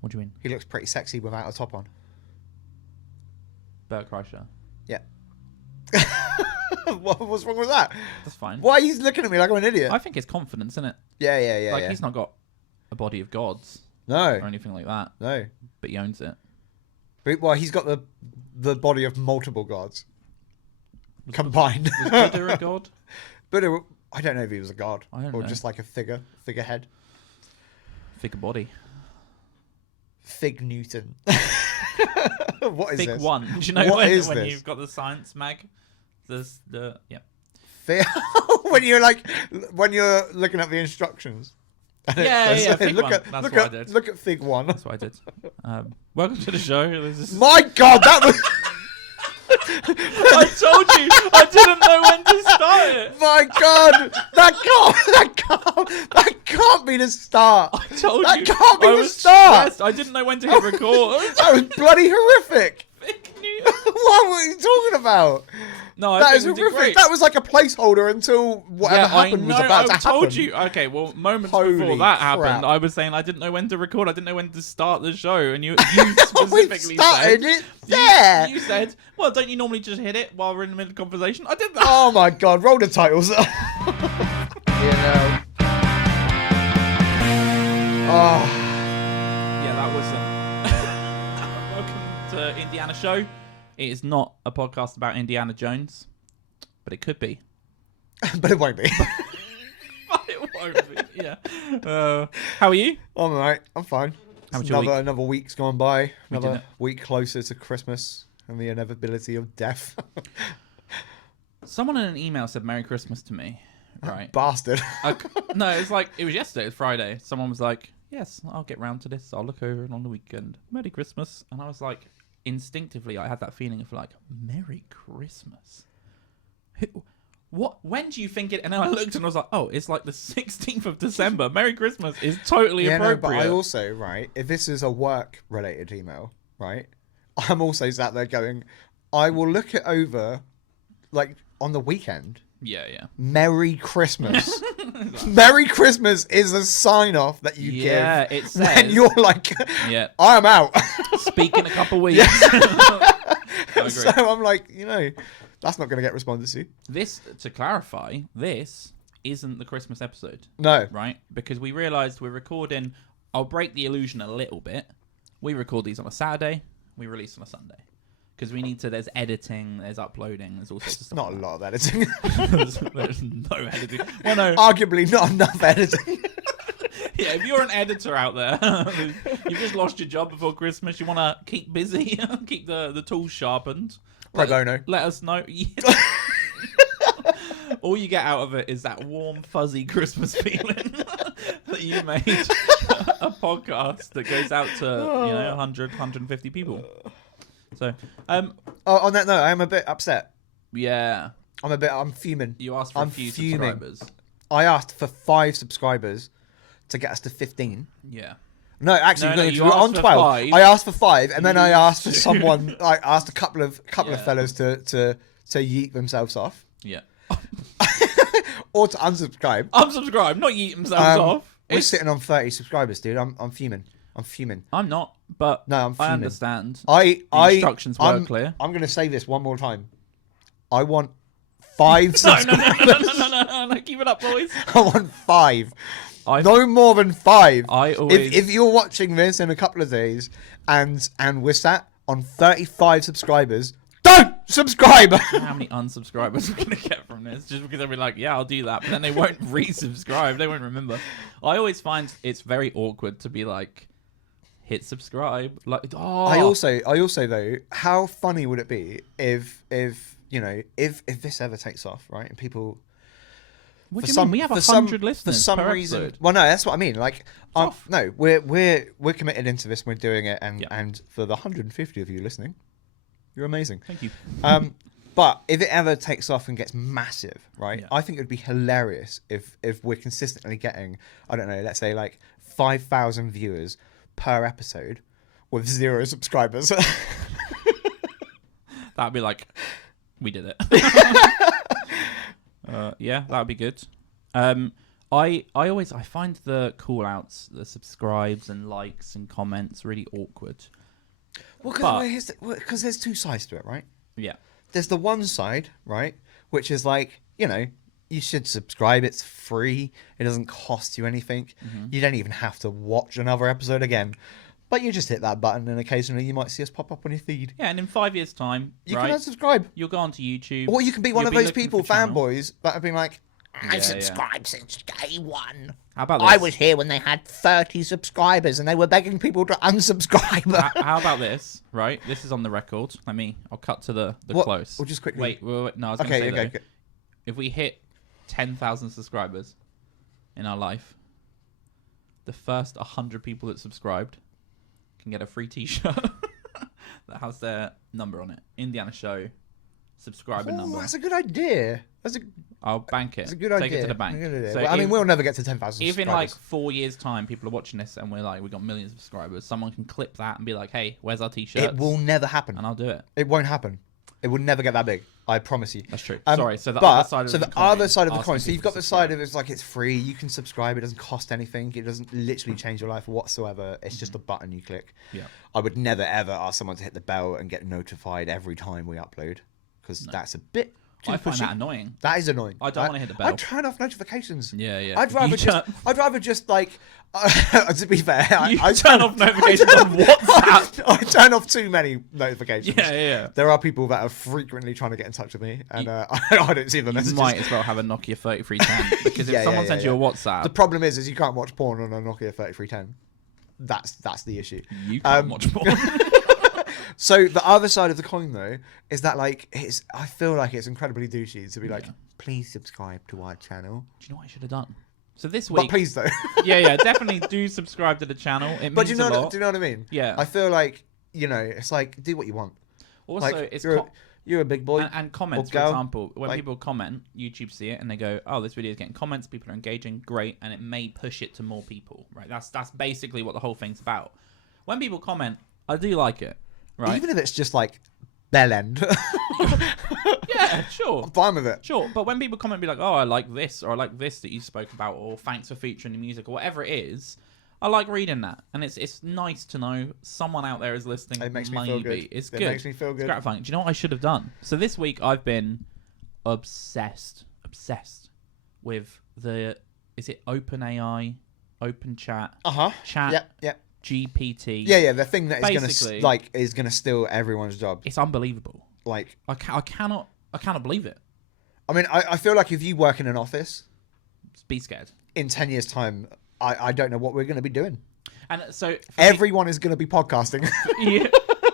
What do you mean? He looks pretty sexy without a top on. Bert Kreischer. Yeah. What's wrong with that? That's fine. Why are you looking at me like I'm an idiot? I think it's confidence, isn't it? Yeah. Like, he's not got a body of gods No. or anything like that, No. but he owns it. Well, he's got the body of multiple gods combined. Was Buddha a god? Buddha, I don't know if he was a god I don't or know. just like a figurehead. Figure body. Fig Newton. What is Fig this? one. Do you know What when is when this? you've got the science mag? Yeah. when you're looking at the instructions. Yeah. Fig look one. at That's look what I at did. look at Fig 1. That's what I did. Welcome to the show. This is... My God, that was. I told you I didn't know when to start it. My God, that can't be the start. I told That you. can't be I the was start. stressed. I didn't know when to hit record. That was bloody horrific. Fig news. What were you talking about? No, I That think is we did horrific. great. That was like a placeholder until whatever Yeah, happened was about to I happen. told you. Okay, well, moments Holy before that crap. happened, I was saying I didn't know when to record. I didn't know when to start the show, and you specifically We started said, it there. You said, "Well, don't you normally just hit it while we're in the middle of conversation?" I did that. Oh my God, roll the titles. Oh. Yeah, that was welcome to Indiana Show. It is not a podcast about Indiana Jones, but it could be. But it won't be. But it won't be. Yeah. How are you? I'm alright. I'm fine. How was your week? Another week's gone by. We did Another it. week closer to Christmas and the inevitability of death. Someone in an email said Merry Christmas to me. Right. Bastard. No, it was yesterday. It was Friday. Someone was like, "Yes, I'll get round to this. I'll look over it on the weekend. Merry Christmas." And I was like, instinctively, I had that feeling of like, Merry Christmas. What? When do you think it? And then I looked and I was like, oh, it's like the 16th of December. Merry Christmas is totally appropriate. No, but I also, right, if this is a work-related email, right, I'm also sat there going, I will look it over, like, on the weekend. Yeah. Merry Christmas. Merry Christmas is a sign-off that you give it says, when you're like, yeah, I'm out. speak in a couple weeks. I agree. So I'm like, that's not going to get responded to. This, to clarify, this isn't the Christmas episode. No. Right? Because we realised we're recording... I'll break the illusion a little bit. We record these on a Saturday. We release on a Sunday. Because we need to... There's editing, there's uploading, there's all sorts of stuff. Not a lot of editing. There's no editing. Well, no. Arguably not enough editing. Yeah, if you're an editor out there, you've just lost your job before Christmas, you want to keep busy, keep the tools sharpened. Pro bono. Let us know. All you get out of it is that warm, fuzzy Christmas feeling that you made a podcast that goes out to 100, 150 people. So, on that note, I am a bit upset. yeah. I'm fuming. You asked for a few subscribers. I asked for 5 subscribers to get us to 15. Yeah. No, actually, No, we you were on asked for 12. 5. I asked for 5, and then I asked for someone. I asked a couple of fellas to yeet themselves off, Yeah. or to unsubscribe. Unsubscribe, not yeet themselves off. We're sitting on 30 subscribers, dude. I'm fuming. I'm not, but No, I'm fuming. I understand. The instructions were clear. I'm going to say this one more time. I want 5 subscribers. No, keep it up, boys. I want 5. No more than 5. If you're watching this in a couple of days and we're sat on 35 subscribers, don't subscribe. How many unsubscribers we're going to get from this? Just because they'll be like, yeah, I'll do that. But then they won't resubscribe. They won't remember. I always find it's very awkward to be like, hit subscribe. Like, oh. I also though, how funny would it be if this ever takes off, right? And people... What do you mean? We have 100 listeners for some per reason. episode. Well, no, that's what I mean. Like, no, we're committed into this. We're doing it, and for the 150 of you listening, you're amazing. Thank you. But if it ever takes off and gets massive, right? Yeah. I think it would be hilarious if we're consistently getting, I don't know, let's say like 5,000 viewers per episode with 0 subscribers. That'd be like, we did it. Yeah, that would be good. I find the call outs, the subscribes and likes and comments really awkward. Well, because there's two sides to it, right? Yeah. There's the one side, right, which is like, you should subscribe. It's free. It doesn't cost you anything. Mm-hmm. You don't even have to watch another episode again. But you just hit that button, and occasionally you might see us pop up on your feed. Yeah, and in 5 years' time, you can unsubscribe. You'll go onto YouTube. Or you can be one of those people, fanboys, that have been like, I've subscribed since day one. How about this? I was here when they had 30 subscribers, and they were begging people to unsubscribe. How about this, right? This is on the record. I'll cut to the close. Or just quickly. Wait. No, I was going to say, okay. If we hit 10,000 subscribers in our life, the first 100 people that subscribed can get a free t-shirt that has their number on it. Indiana Show subscriber number. That's a good idea. I'll bank it. It's a good idea. Take it to the bank. So we'll never get to 10,000 subscribers. If in like 4 years' time people are watching this and we've got millions of subscribers, someone can clip that and be like, hey, where's our t-shirt? It will never happen. And I'll do it. It won't happen. It will never get that big. I promise you. That's true. Sorry. So the other side of the coin. So you've got the side of it's like it's free. You can subscribe. It doesn't cost anything. It doesn't literally change your life whatsoever. It's just a button you click. Yeah. I would never ever ask someone to hit the bell and get notified every time we upload because that's a bit. I find that annoying. That is annoying. I don't want to hit the bell. I turn off notifications. Yeah. I'd rather just like. To be fair, I turn off notifications on WhatsApp. I turn off too many notifications. Yeah. There are people that are frequently trying to get in touch with me, and I don't see the messages. You might as well have a Nokia 3310 because if someone sends you a WhatsApp, the problem is you can't watch porn on a Nokia 3310. That's the issue. You can't watch porn. So the other side of the coin, though, is that I feel like it's incredibly douchey to be like, please subscribe to our channel. Do you know what I should have done? So this week, but please though. yeah, definitely do subscribe to the channel. It means do you know what I mean? Yeah. I feel like it's like do what you want. Also, like, it's you're a big boy. And comments, for example, when people comment, YouTube see it and they go, "Oh, this video is getting comments. People are engaging. Great," and it may push it to more people. Right? That's basically what the whole thing's about. When people comment, I do like it. Right? Even if it's just like bell end. Yeah, sure. I'm fine with it. Sure, but when people comment and be like, oh, I like this, or I like this that you spoke about, or thanks for featuring the music, or whatever it is, I like reading that. And it's nice to know someone out there is listening. It makes me feel good. It's good. It makes me feel good. It's gratifying. Do you know what I should have done? So this week I've been obsessed with is it OpenAI, Open Chat? Chat. Yep. GPT. Yeah, the thing that is gonna steal everyone's job. It's unbelievable. Like I cannot believe it. I mean, I feel like if you work in an office, be scared. In 10 years' time, I don't know what we're going to be doing. And so everyone is going to be podcasting. Yeah,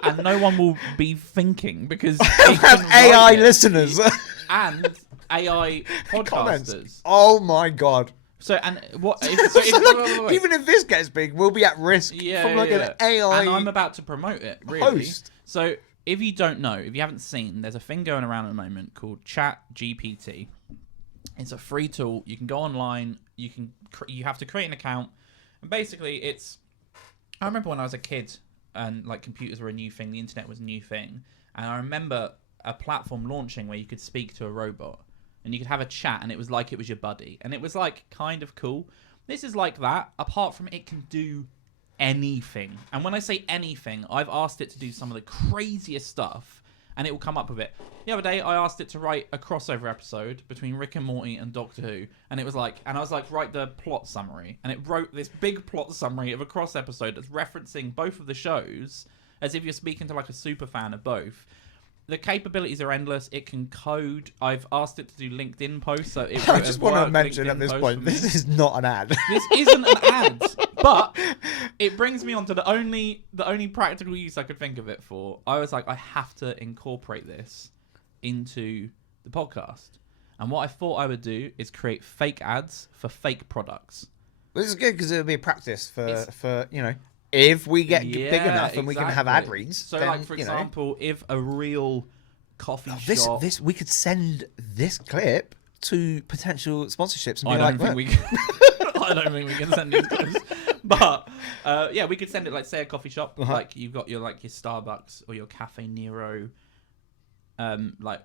and no one will be thinking because we have AI listeners and AI podcasters. Comments. Oh my god. So and what? Even if this gets big, we'll be at risk from an AI. And I'm about to promote it. Really. Host. So if you don't know, if you haven't seen, there's a thing going around at the moment called Chat GPT. It's a free tool. You can go online. You have to create an account, and basically it's. I remember when I was a kid and like computers were a new thing, the internet was a new thing, and I remember a platform launching where you could speak to a robot. And you could have a chat, and it was like it was your buddy. And it was, like, kind of cool. This is like that, apart from it can do anything. And when I say anything, I've asked it to do some of the craziest stuff, and it will come up with it. The other day, I asked it to write a crossover episode between Rick and Morty and Doctor Who. And it was like, and I was like, write the plot summary. And it wrote this big plot summary of a cross episode that's referencing both of the shows, as if you're speaking to, like, a super fan of both. The capabilities are endless. It can code. I've asked it to do LinkedIn posts. So it I just want to mention at this point, this is not an ad. This isn't an ad, but it brings me on to the only practical use I could think of it for. I was like, I have to incorporate this into the podcast. And what I thought I would do is create fake ads for fake products. This is good because it'll be a practice for if we get big enough and we can have ad reads. So, then, like, for example, if a real coffee shop... we could send this clip to potential sponsorships and I don't think we can send these clips. But, we could send it, like, say, a coffee shop. Uh-huh. Like, you've got your Starbucks or your Cafe Nero, like,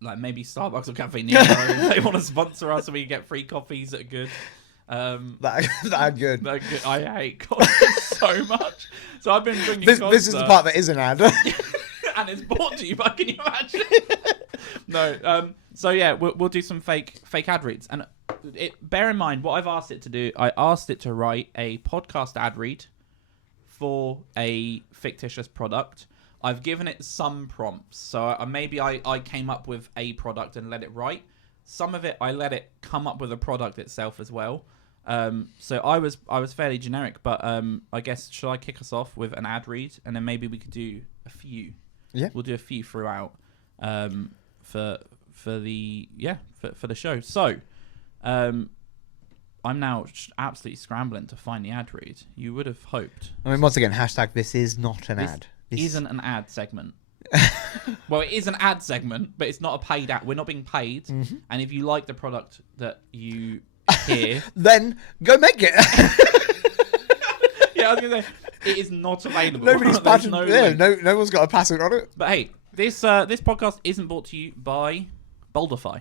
like maybe Starbucks or Cafe Nero, if they want to sponsor us, so we get free coffees that are good. That good. I hate coffee so much. So I've been drinking Costa. This is the part that is an ad. And it's brought to you by, can you imagine? No. So yeah, we'll do some fake ad reads. And bear in mind, what I've asked it to do, I asked it to write a podcast ad read for a fictitious product. I've given it some prompts. So maybe I came up with a product and let it write. Some of it, I let it come up with a product itself as well. So I was fairly generic, but I guess, should I kick us off with an ad read, and then maybe we could do a few. Yeah, we'll do a few throughout for the show. So I'm now absolutely scrambling to find the ad read. You would have hoped. I mean, once again, hashtag this is not an ad. This isn't an ad segment. Well, it is an ad segment, but it's not a paid ad. We're not being paid. Mm-hmm. And if you like the product that you hear, then go make it. Yeah, I was gonna say it is not available. Nobody's patent. No one's got a patent on it. But hey, this podcast isn't brought to you by Boulderfy.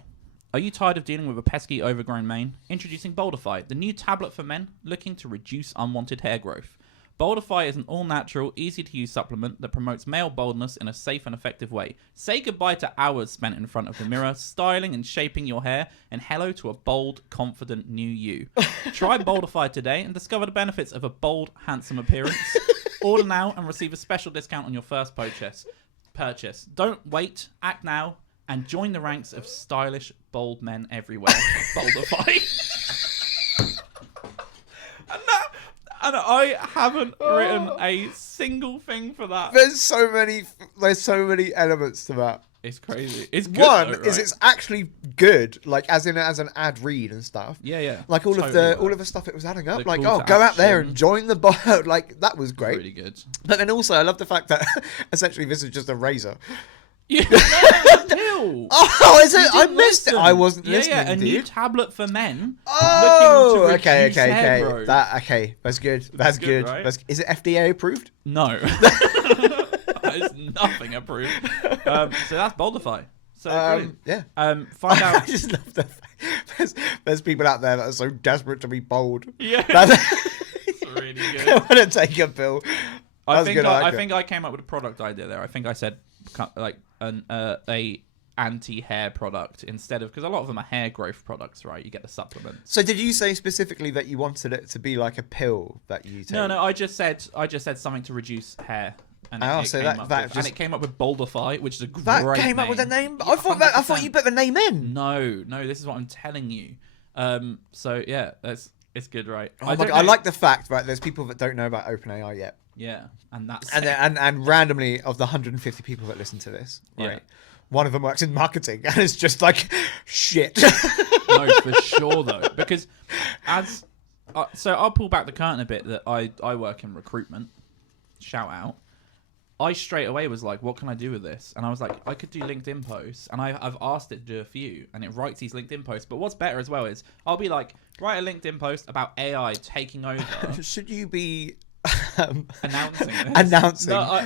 Are you tired of dealing with a pesky, overgrown mane? Introducing Boulderfy, the new tablet for men looking to reduce unwanted hair growth. Boulderfy is an all-natural, easy-to-use supplement that promotes male baldness in a safe and effective way. Say goodbye to hours spent in front of the mirror, styling and shaping your hair, and hello to a bold, confident new you. Try Boulderfy today and discover the benefits of a bold, handsome appearance. Order now and receive a special discount on your first purchase. Don't wait, act now, and join the ranks of stylish, bold men everywhere. Boulderfy. And I haven't written a single thing for that. There's so many elements to that. It's crazy. It's good. One though, right? is it's actually good, like as an ad read and stuff. Yeah. Like all of the stuff it was adding up. Like, go action. out there and join the bar. Like that was great. Really good. But then also, I love the fact that essentially this is just a razor. Yeah. No, oh, is it? I missed it. I wasn't listening. Yeah, a new tablet for men. Oh, okay. Hair growth. That's good. That's good. Right? Is it FDA approved? No. It's nothing approved. So that's Boulderfy. So yeah. Find out. I just love the fact there's people out there that are so desperate to be bold. Yeah. It's really good. I want to take a pill. I think I came up with a product idea there. I think I said like a anti-hair product instead of, because a lot of them are hair growth products, right? You get the supplement. So did you say specifically that you wanted it to be like a pill that you take? No. I just said something to reduce hair. And it came up with Boulderfy, which is a great That came up with a name? I thought you put the name in. No, this is what I'm telling you. So yeah, it's good, right? Oh I like the fact, right, there's people that don't know about OpenAI yet. Yeah, and that's and randomly, of the 150 people that listen to this, right, one of them works in marketing and it's just like shit. No, for sure though, because so I'll pull back the curtain a bit. That I work in recruitment. Shout out. I straight away was like, what can I do with this? And I was like, I could do LinkedIn posts. And I've asked it to do a few. And it writes these LinkedIn posts. But what's better as well is I'll be like, write a LinkedIn post about AI taking over. Should you be announcing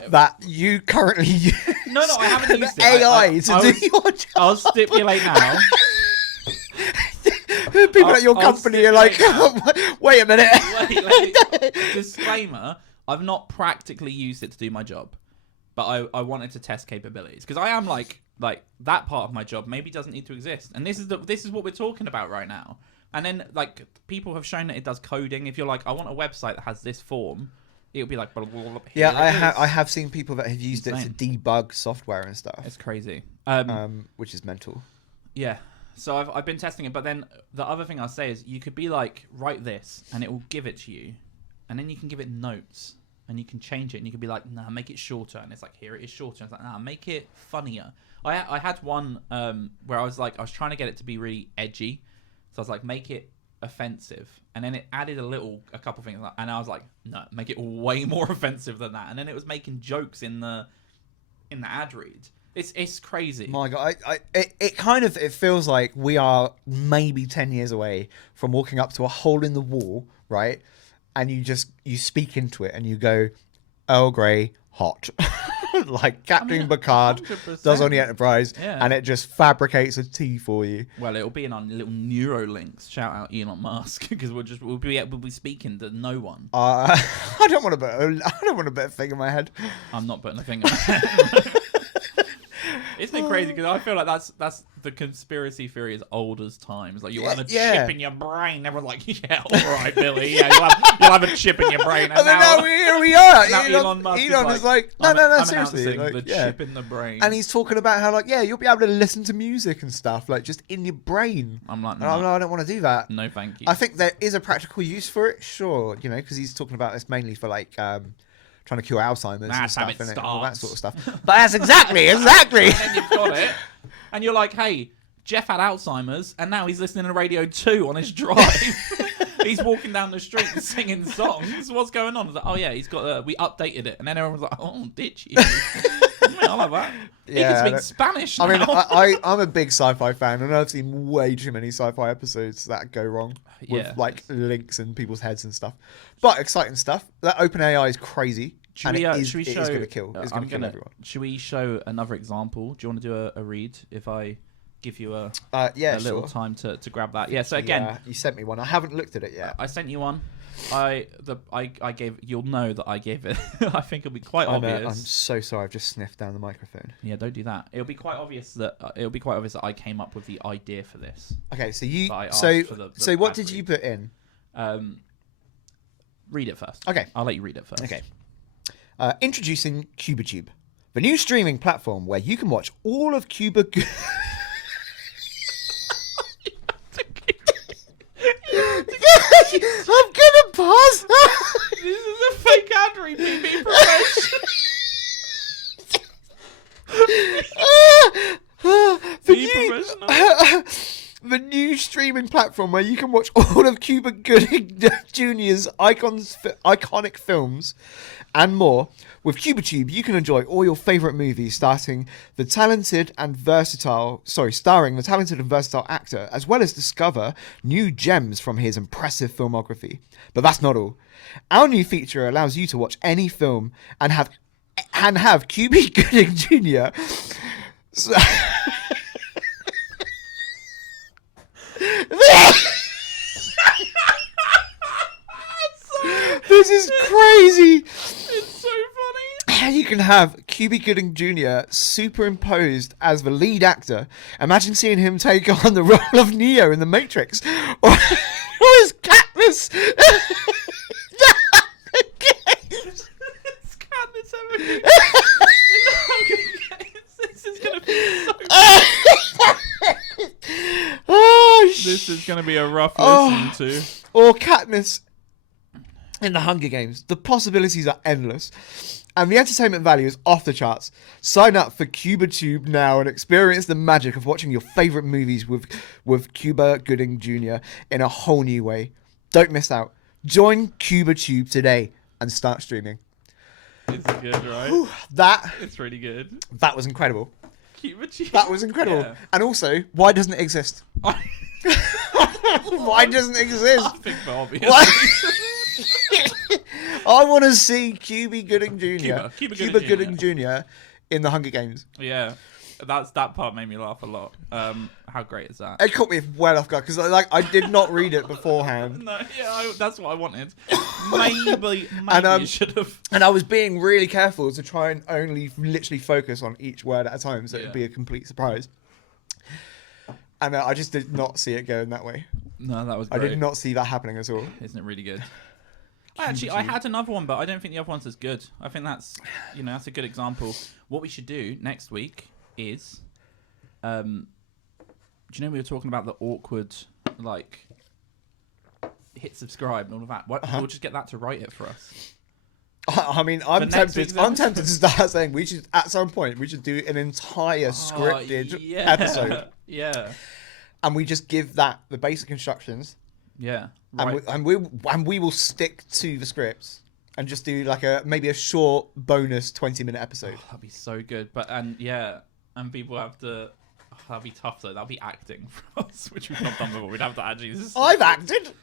that you currently use No, I haven't used it. AI to do your job? I'll stipulate now. People at your company are like, wait a minute. Disclaimer, I've not practically used it to do my job. But I wanted to test capabilities. Because I am like that part of my job maybe doesn't need to exist. And this is what we're talking about right now. And then like people have shown that it does coding. If you're like, I want a website that has this form, it'll be like blah, blah, blah, yeah, I have seen people that have used it to debug software and stuff. It's crazy. Which is mental. Yeah. So I've been testing it, but then the other thing I'll say is you could be like, write this, and it will give it to you, and then you can give it notes, and you can change it, and you can be like, nah, make it shorter, and it's like, here it is shorter, and it's like, nah, make it funnier. I had one where I was trying to get it to be really edgy, so I was like, make it offensive, and then it added a couple things, and I was like, no, make it way more offensive than that, and then it was making jokes in the ad read. It's crazy. My God, it feels like we are maybe 10 years away from walking up to a hole in the wall, right? And you speak into it and you go, Earl Grey, hot. like Captain mean, Picard 100%. does on the Enterprise, Yeah. and it just fabricates a tea for you. Well, it'll be in our little Neurolinks. Shout out Elon Musk, because we'll be speaking to no one. I don't want to put a thing in my head. I'm not putting a finger. Isn't it crazy? Because I feel like that's the conspiracy theory as old as time. It's like you'll have a chip in your brain. Everyone's like, yeah, all right, Billy. Yeah, you'll have a chip in your brain. And then now here we are. Now Elon Musk is like, no, seriously. Like, the yeah. chip in the brain. And he's talking about how, like, yeah, you'll be able to listen to music and stuff, like, just in your brain. I'm like, no, I don't want to do that. No, thank you. I think there is a practical use for it, sure, because he's talking about this mainly for, like, trying to cure Alzheimer's and That's how stuff, it and all that starts. sort of stuff. But that's exactly. And then you've got it, and you're like, hey, Jeff had Alzheimer's, and now he's listening to Radio 2 on his drive. He's walking down the street and singing songs. What's going on? I was like, oh yeah, he's got. We updated it, and then everyone was like, oh, did you? I like that. Yeah, he can speak Spanish now. I mean, I'm a big sci-fi fan, and I've seen way too many sci-fi episodes that go wrong with like links in people's heads and stuff. But exciting stuff. That OpenAI is crazy. Should we it show? is going to kill. It's going to kill everyone. Should we show another example? Do you want to do a read? If I give you a little time to grab that. Yeah. So again, you sent me one. I haven't looked at it yet. I sent you one. I gave. You'll know that I gave it. I think it'll be quite obvious. I'm so sorry. I've just sniffed down the microphone. Yeah, don't do that. It'll be quite obvious that I came up with the idea for this. Okay, so so what did you put in? Read it first. Okay, I'll let you read it first. Okay. Introducing CubaTube, the new streaming platform where you can watch all of Cuba. I'm gonna pause. This is a fake ad read, be professional. The new streaming platform where you can watch all of Cuba Gooding Jr.'s iconic films and more. With CubaTube, you can enjoy all your favourite movies, starring the talented and versatile actor, as well as discover new gems from his impressive filmography. But that's not all. Our new feature allows you to watch any film and have Cuba Gooding Jr. This is crazy. It's so funny. You can have Cuba Gooding Jr. superimposed as the lead actor. Imagine seeing him take on the role of Neo in The Matrix, or as Katniss. It's Katniss Everdeen. This is gonna be so. This is gonna be a rough listen to. Or Katniss in the Hunger Games. The possibilities are endless, and the entertainment value is off the charts. Sign up for CubaTube now and experience the magic of watching your favorite movies with Cuba Gooding Jr. in a whole new way. Don't miss out. Join CubaTube today and start streaming. It's good, right? It's really good. That was incredible. CubaTube. That was incredible. Yeah. And also, why doesn't it exist? Why doesn't it exist? I think for obvious reasons. I want to see Cuba Gooding Jr. Cuba Gooding Jr. in the Hunger Games. Yeah, that part made me laugh a lot. How great is that? It caught me well off guard because I did not read it beforehand. No, yeah, that's what I wanted. Maybe you should have. And I was being really careful to try and only literally focus on each word at a time, so it'd be a complete surprise. And I just did not see it going that way. No, that was great. I did not see that happening at all. Isn't it really good? Actually, I had another one, but I don't think the other one's as good. I think that's a good example. What we should do next week is, do you know we were talking about the awkward, like, hit subscribe and all of that? We'll just get that to write it for us. I mean, I'm tempted to start saying we should, at some point, we should do an entire scripted episode. Yeah. And we just give that the basic instructions. Yeah. Right. And we will stick to the scripts and just do like maybe a short bonus 20-minute episode. Oh, that'd be so good. And people have to. Oh, that'd be tough though. That'd be acting for us, which we've not done before. We'd have to actually. I've acted.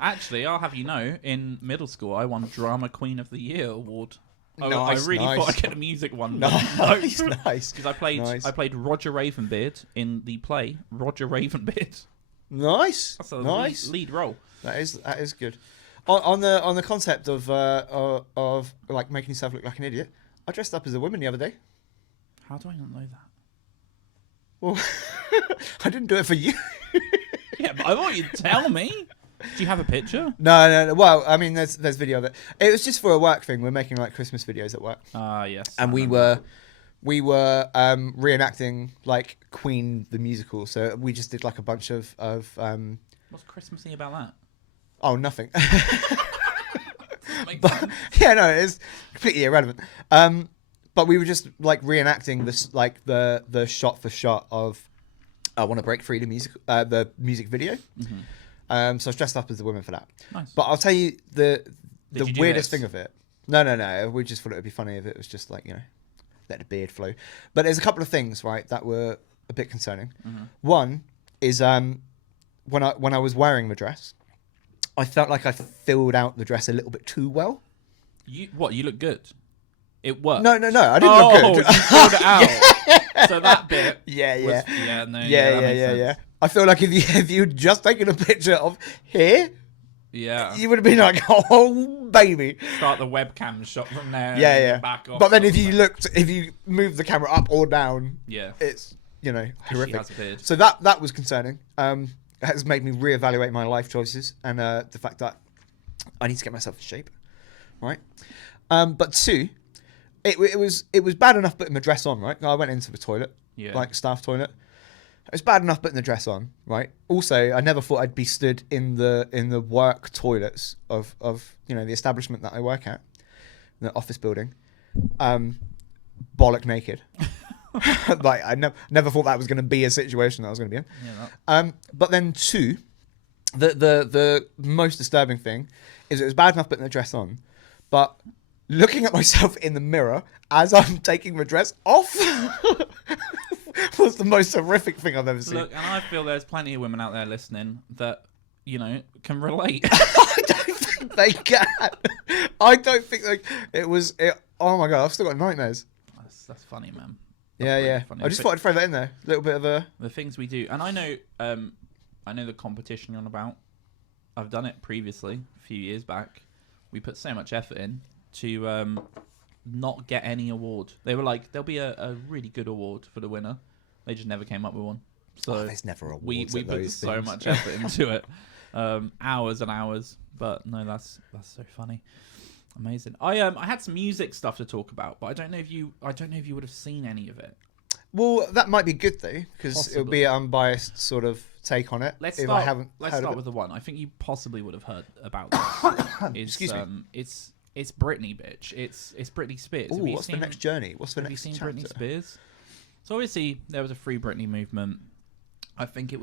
Actually, I'll have you know, in middle school, I won Drama Queen of the Year award. I really nice. thought I'd get the music one. Nice, nice. Because I played Roger Ravenbeard in the play Roger Ravenbeard. Nice. That's a nice. lead role. That is good. On the concept of like making yourself look like an idiot, I dressed up as a woman the other day. How do I not know that? Well, I didn't do it for you. Yeah, but I want you to tell me. Do you have a picture? No. Well, I mean, there's video of it. It was just for a work thing. We're making like Christmas videos at work. Ah, yes. And we were reenacting like Queen the musical. So we just did like a bunch of What's Christmassy about that? oh, nothing. But, yeah, no, it's completely irrelevant. But we were just like reenacting this, like the shot for shot of "I Want to Break Free" the music video. Mm-hmm. So I was dressed up as a woman for that. Nice. But I'll tell you the weirdest this? thing of it. No. We just thought it would be funny if it was just like, let the beard flow. But there's a couple of things, right, that were a bit concerning. Mm-hmm. One is when I was wearing the dress, I felt like I filled out the dress a little bit too well. You look good. It worked. No, I didn't look good. You filled it out. So that bit. Yeah. Yeah. I feel like if you'd just taken a picture of here, yeah, you would have been like, oh baby. Start the webcam shot from there. Yeah. Back off. But then if you move the camera up or down, it's horrific. So that was concerning. It has made me reevaluate my life choices and the fact that I need to get myself in shape, right? But two, it was bad enough putting the dress on, right? I went into the toilet, like staff toilet. It was bad enough putting the dress on, right? Also, I never thought I'd be stood in the work toilets of the establishment that I work at, in the office building, bollock naked. Like I never thought that was going to be a situation that I was going to be in. Yeah, but then two, the most disturbing thing is it was bad enough putting the dress on, but looking at myself in the mirror as I'm taking the dress off was the most horrific thing I've ever seen. Look, and I feel there's plenty of women out there listening that can relate. I don't think they can. I don't think it was. Oh my god, I've still got nightmares. That's funny, man. Yeah. Funny. I just thought I'd throw that in there. A little bit of the things we do, and I know the competition you're on about. I've done it previously, a few years back. We put so much effort in to not get any award. They were like, there'll be a really good award for the winner. They just never came up with one. So there's never awards. We put so much effort into it, hours and hours. But no, that's so funny. Amazing. I had some music stuff to talk about, but I don't know if you would have seen any of it. Well, that might be good though, because it'll be an unbiased sort of take on it. Let's start with the one I think you possibly would have heard about. Excuse me. It's Britney, bitch. It's Britney Spears. Ooh, what's the next journey? What's the next chapter? Have you seen Britney Spears? So obviously there was a Free Britney movement. I think it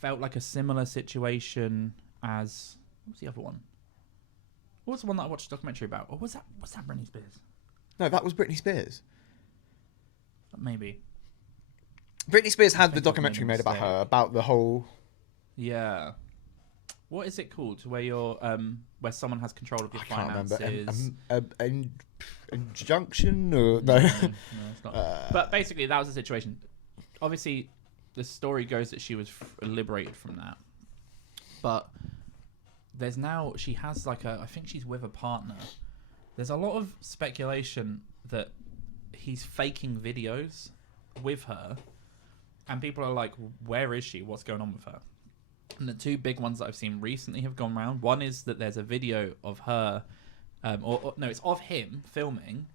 felt like a similar situation as what was the other one? What was the one that I watched a documentary about? Or was that Britney Spears? No, that was Britney Spears. Maybe. Britney Spears had the documentary made about her, about the whole. Yeah. What is it called? Where you're where someone has control of your finances? I can't remember. Injunction or no? No, it's not. But basically, that was the situation. Obviously, the story goes that she was liberated from that, but she has I think she's with a partner. There's a lot of speculation that he's faking videos with her, and people are like, where is she? What's going on with her? And the two big ones that I've seen recently have gone around. One is that there's a video of her, it's of him filming.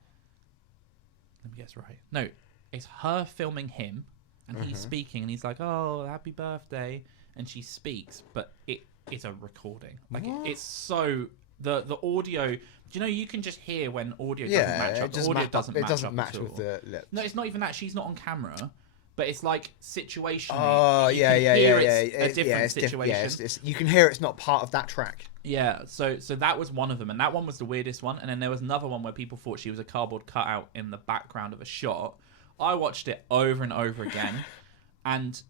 Let me guess right. No, it's her filming him, and he's speaking, and he's like, "Oh, happy birthday," and she speaks, but it's a recording. Like it's so the audio. Do you know you can just hear when audio doesn't match up? The audio doesn't match up with the lips. No, it's not even that. She's not on camera. But it's like situationally. Oh, yeah. It's a different situation. You can hear it's not part of that track. Yeah, so that was one of them, and that one was the weirdest one. And then there was another one where people thought she was a cardboard cutout in the background of a shot. I watched it over and over again, and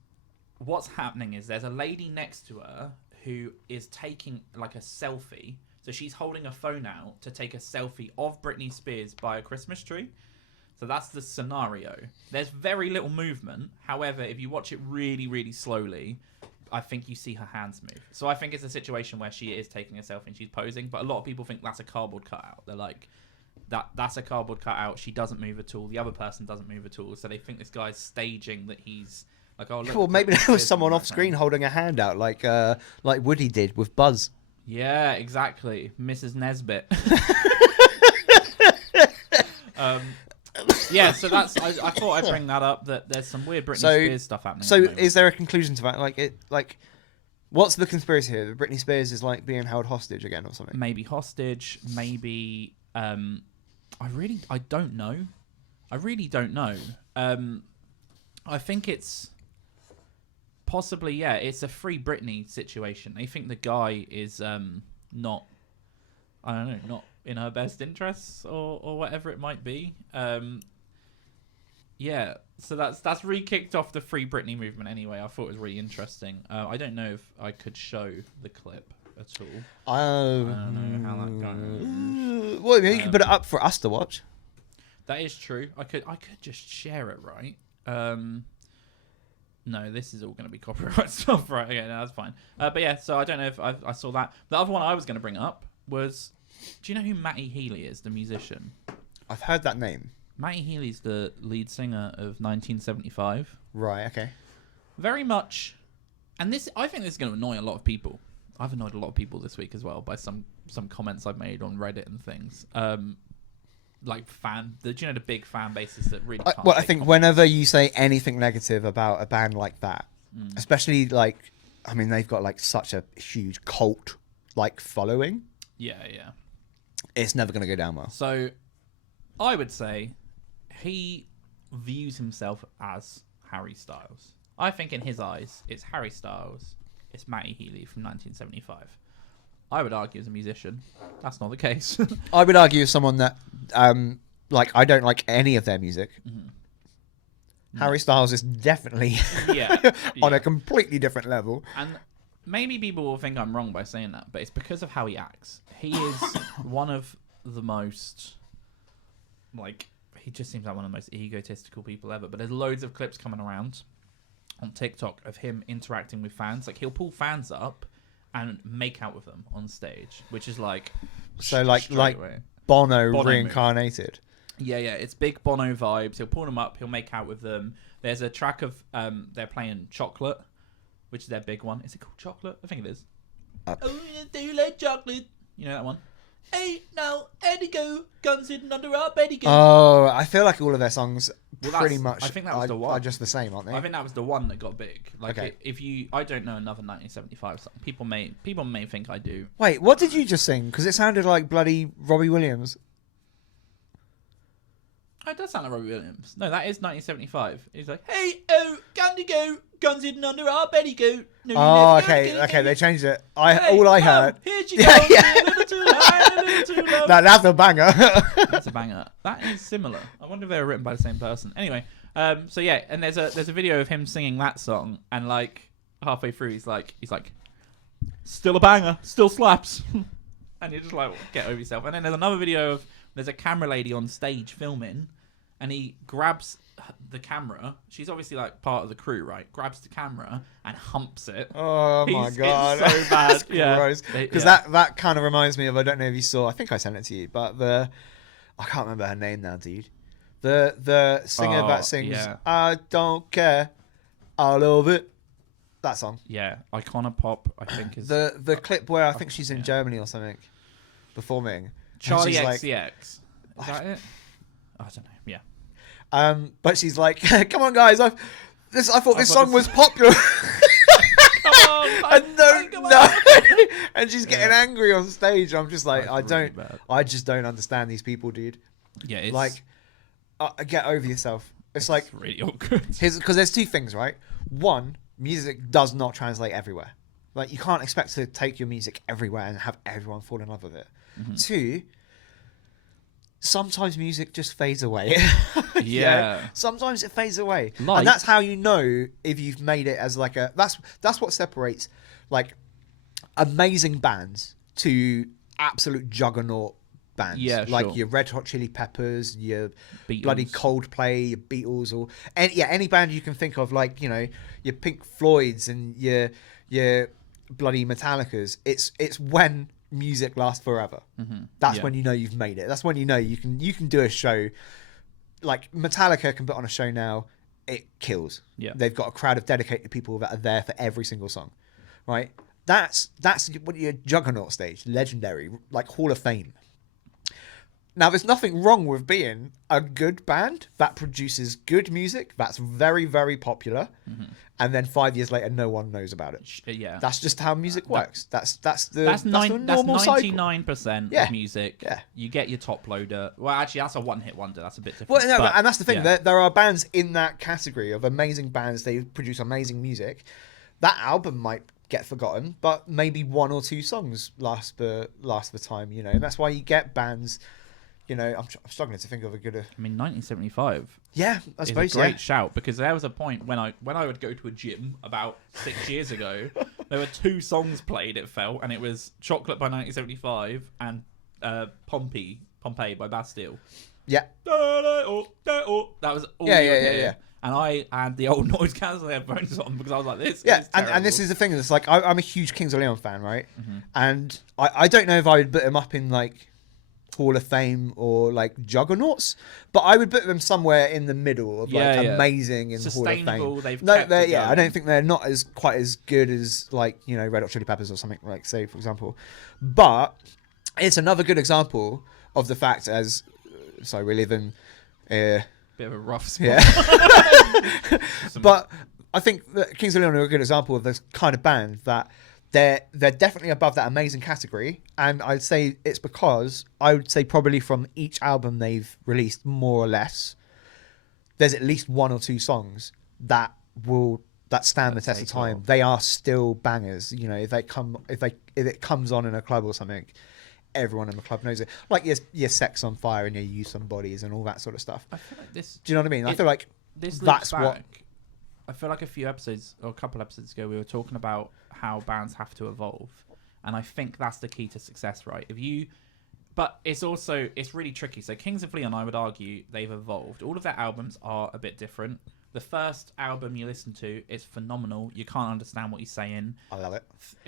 what's happening is there's a lady next to her who is taking like a selfie. So So she's holding a phone out to take a selfie of Britney Spears by a Christmas tree. So that's the scenario. There's very little movement. However, if you watch it really, really slowly, I think you see her hands move. So I think it's a situation where she is taking a selfie and she's posing. But a lot of people think that's a cardboard cutout. They're like, that's a cardboard cutout. She doesn't move at all. The other person doesn't move at all. So they think this guy's staging that he's like, oh, look. Well, maybe there was someone off screen holding a hand out, like Woody did with Buzz. Yeah, exactly. Mrs. Nesbit. Yeah, so that's. I thought I'd bring that up. That there's some weird Britney Spears stuff happening. So, is there a conclusion to that? What's the conspiracy here? That Britney Spears is like being held hostage again, or something? Maybe hostage. Maybe. I don't know. I really don't know. I think it's possibly, yeah, it's a free Britney situation. They think the guy is not, I don't know, not in her best interests or whatever it might be. Yeah, so that's really kicked off the free Britney movement anyway. I thought it was really interesting. I don't know if I could show the clip at all. I don't know how that goes. Well, you can put it up for us to watch. That is true. I could just share it, right? No, this is all going to be copyright stuff, right? Okay, no, that's fine. But yeah, so I don't know if I saw that. The other one I was going to bring up was, do you know who Matty Healy is, the musician? I've heard that name. Matty Healy's the lead singer of 1975. Right, okay. Very much, and this, I think this is going to annoy a lot of people. I've annoyed a lot of people this week as well by some comments I've made on Reddit and things. Like do you know the big fan bases that really can't I think whenever you say anything negative about a band like that, especially like, I mean, they've got like such a huge cult like following. Yeah. It's never going to go down well. So I would say he views himself as Harry Styles. I think in his eyes, it's Harry Styles, it's Matty Healy from 1975. I would argue as a musician, that's not the case. I would argue as someone that, like, I don't like any of their music. Mm-hmm. Harry Styles is definitely on a completely different level. And maybe people will think I'm wrong by saying that, but it's because of how he acts. He is one of the most, like, he just seems like one of the most egotistical people ever. But there's loads of clips coming around on TikTok of him interacting with fans. Like, he'll pull fans up and make out with them on stage, which is like, so like Bono reincarnated. Yeah, it's big Bono vibes. He'll pull them up, he'll make out with them. There's a track of they're playing Chocolate, which is their big one. Is it called Chocolate? I think it is. Oh, do you like chocolate? You know that one? Hey, now, Eddie go, guns hidden under our beddy go. Oh, I feel like all of their songs pretty much I think that was the one. Are just the same, aren't they? I think that was the one that got big. Like, okay. I don't know another 1975 song. People may think I do. Wait, what did you just sing? Because it sounded like bloody Robbie Williams. Oh, it does sound like Robbie Williams. No, that is 1975. He's like, hey, oh, Candy go, guns hidden under our beddy go. No, oh, okay, they changed it. All I heard. Here she goes, a little too high, a little too low. That's a banger. That's a banger. That is similar. I wonder if they were written by the same person. Anyway, so yeah, and there's a video of him singing that song, and like halfway through, he's like, still a banger, still slaps, and you're just like, get over yourself. And then there's another video of there's a camera lady on stage filming, and he grabs the camera. She's obviously like part of the crew, right? Grabs the camera and humps it. Oh my god, it's so bad. Gross. Because that kind of reminds me of, I don't know if you saw, I think I sent it to you, but I can't remember her name now, dude. The singer that sings I don't care, I love it. That song. Yeah, Icona Pop, I think is the clip where I think she's in Germany or something performing. Charlie XCX. Is that it? I don't know. Yeah. But she's like, "Come on, guys! I thought this song was popular." Come on, and no, and she's getting angry on stage. I'm just like, I just don't understand these people, dude. Yeah, it's like, get over yourself. It's like really awkward. Because there's two things, right? One, music does not translate everywhere. Like, you can't expect to take your music everywhere and have everyone fall in love with it. Mm-hmm. Two, sometimes music just fades away. Yeah. Sometimes it fades away. And that's how you know if you've made it as like that's what separates like amazing bands to absolute juggernaut bands. Yeah, like sure. your Red Hot Chili Peppers, your Beatles. bloody Coldplay, your Beatles, or any band you can think of, like, you know, your Pink Floyds and your bloody Metallicas. It's when music lasts forever. That's when you know you've made it. That's when you know you can do a show. Like Metallica can put on a show now, it kills. Yeah. They've got a crowd of dedicated people that are there for every single song, right? That's what your juggernaut stage, legendary, like Hall of Fame. Now, there's nothing wrong with being a good band that produces good music that's very, very popular, and then 5 years later, no one knows about it. Yeah, That's just how music works. That's the that's normal cycle. 99% Yeah. of music. Yeah. You get your top loader. Well, actually, that's a one-hit wonder. That's a bit different. Well, no, but, and that's the thing. yeah. There are bands in that category of amazing bands. They produce amazing music. That album might get forgotten, but maybe one or two songs last the time. You know, and that's why you get bands. You know, I'm struggling to think of a good. I mean, 1975. Yeah, I suppose. Is a great shout, because there was a point when I would go to a gym about 6 years ago, there were two songs played, it felt, and it was Chocolate by 1975 and Pompeii by Bastille. Yeah. That was all. Yeah. And I had the old noise cancelling headphones on because I was like, this. Yeah, is and this is the thing. It's like I'm a huge Kings of Leon fan, right? Mm-hmm. And I don't know if I would put him up in like Hall of Fame or like juggernauts, but I would put them somewhere in the middle of like amazing in the Hall of Sustainable, Fame. they've I don't think they're not as quite as good as like, you know, Red Hot Chili Peppers or something, like, say, for example. But it's another good example of the fact so we live in bit of a rough spot. Yeah. But I think that Kings of Leon are a good example of this kind of band that they're definitely above that amazing category, and I'd say it's because I would say probably from each album they've released, more or less, there's at least one or two songs that stand the test of time. Cool. They are still bangers. You know, if it comes on in a club or something, everyone in the club knows it. Like your Sex on Fire and your You Somebodies and all that sort of stuff. I feel like this. Do you know what I mean? I feel like this that's back, what. I feel like a few episodes or a couple episodes ago we were talking about how bands have to evolve, and I think that's the key to success, right? But it's really tricky. So Kings of Leon, I would argue they've evolved. All of their albums are a bit different. The first album you listen to is phenomenal. You can't understand what he's saying. I love it.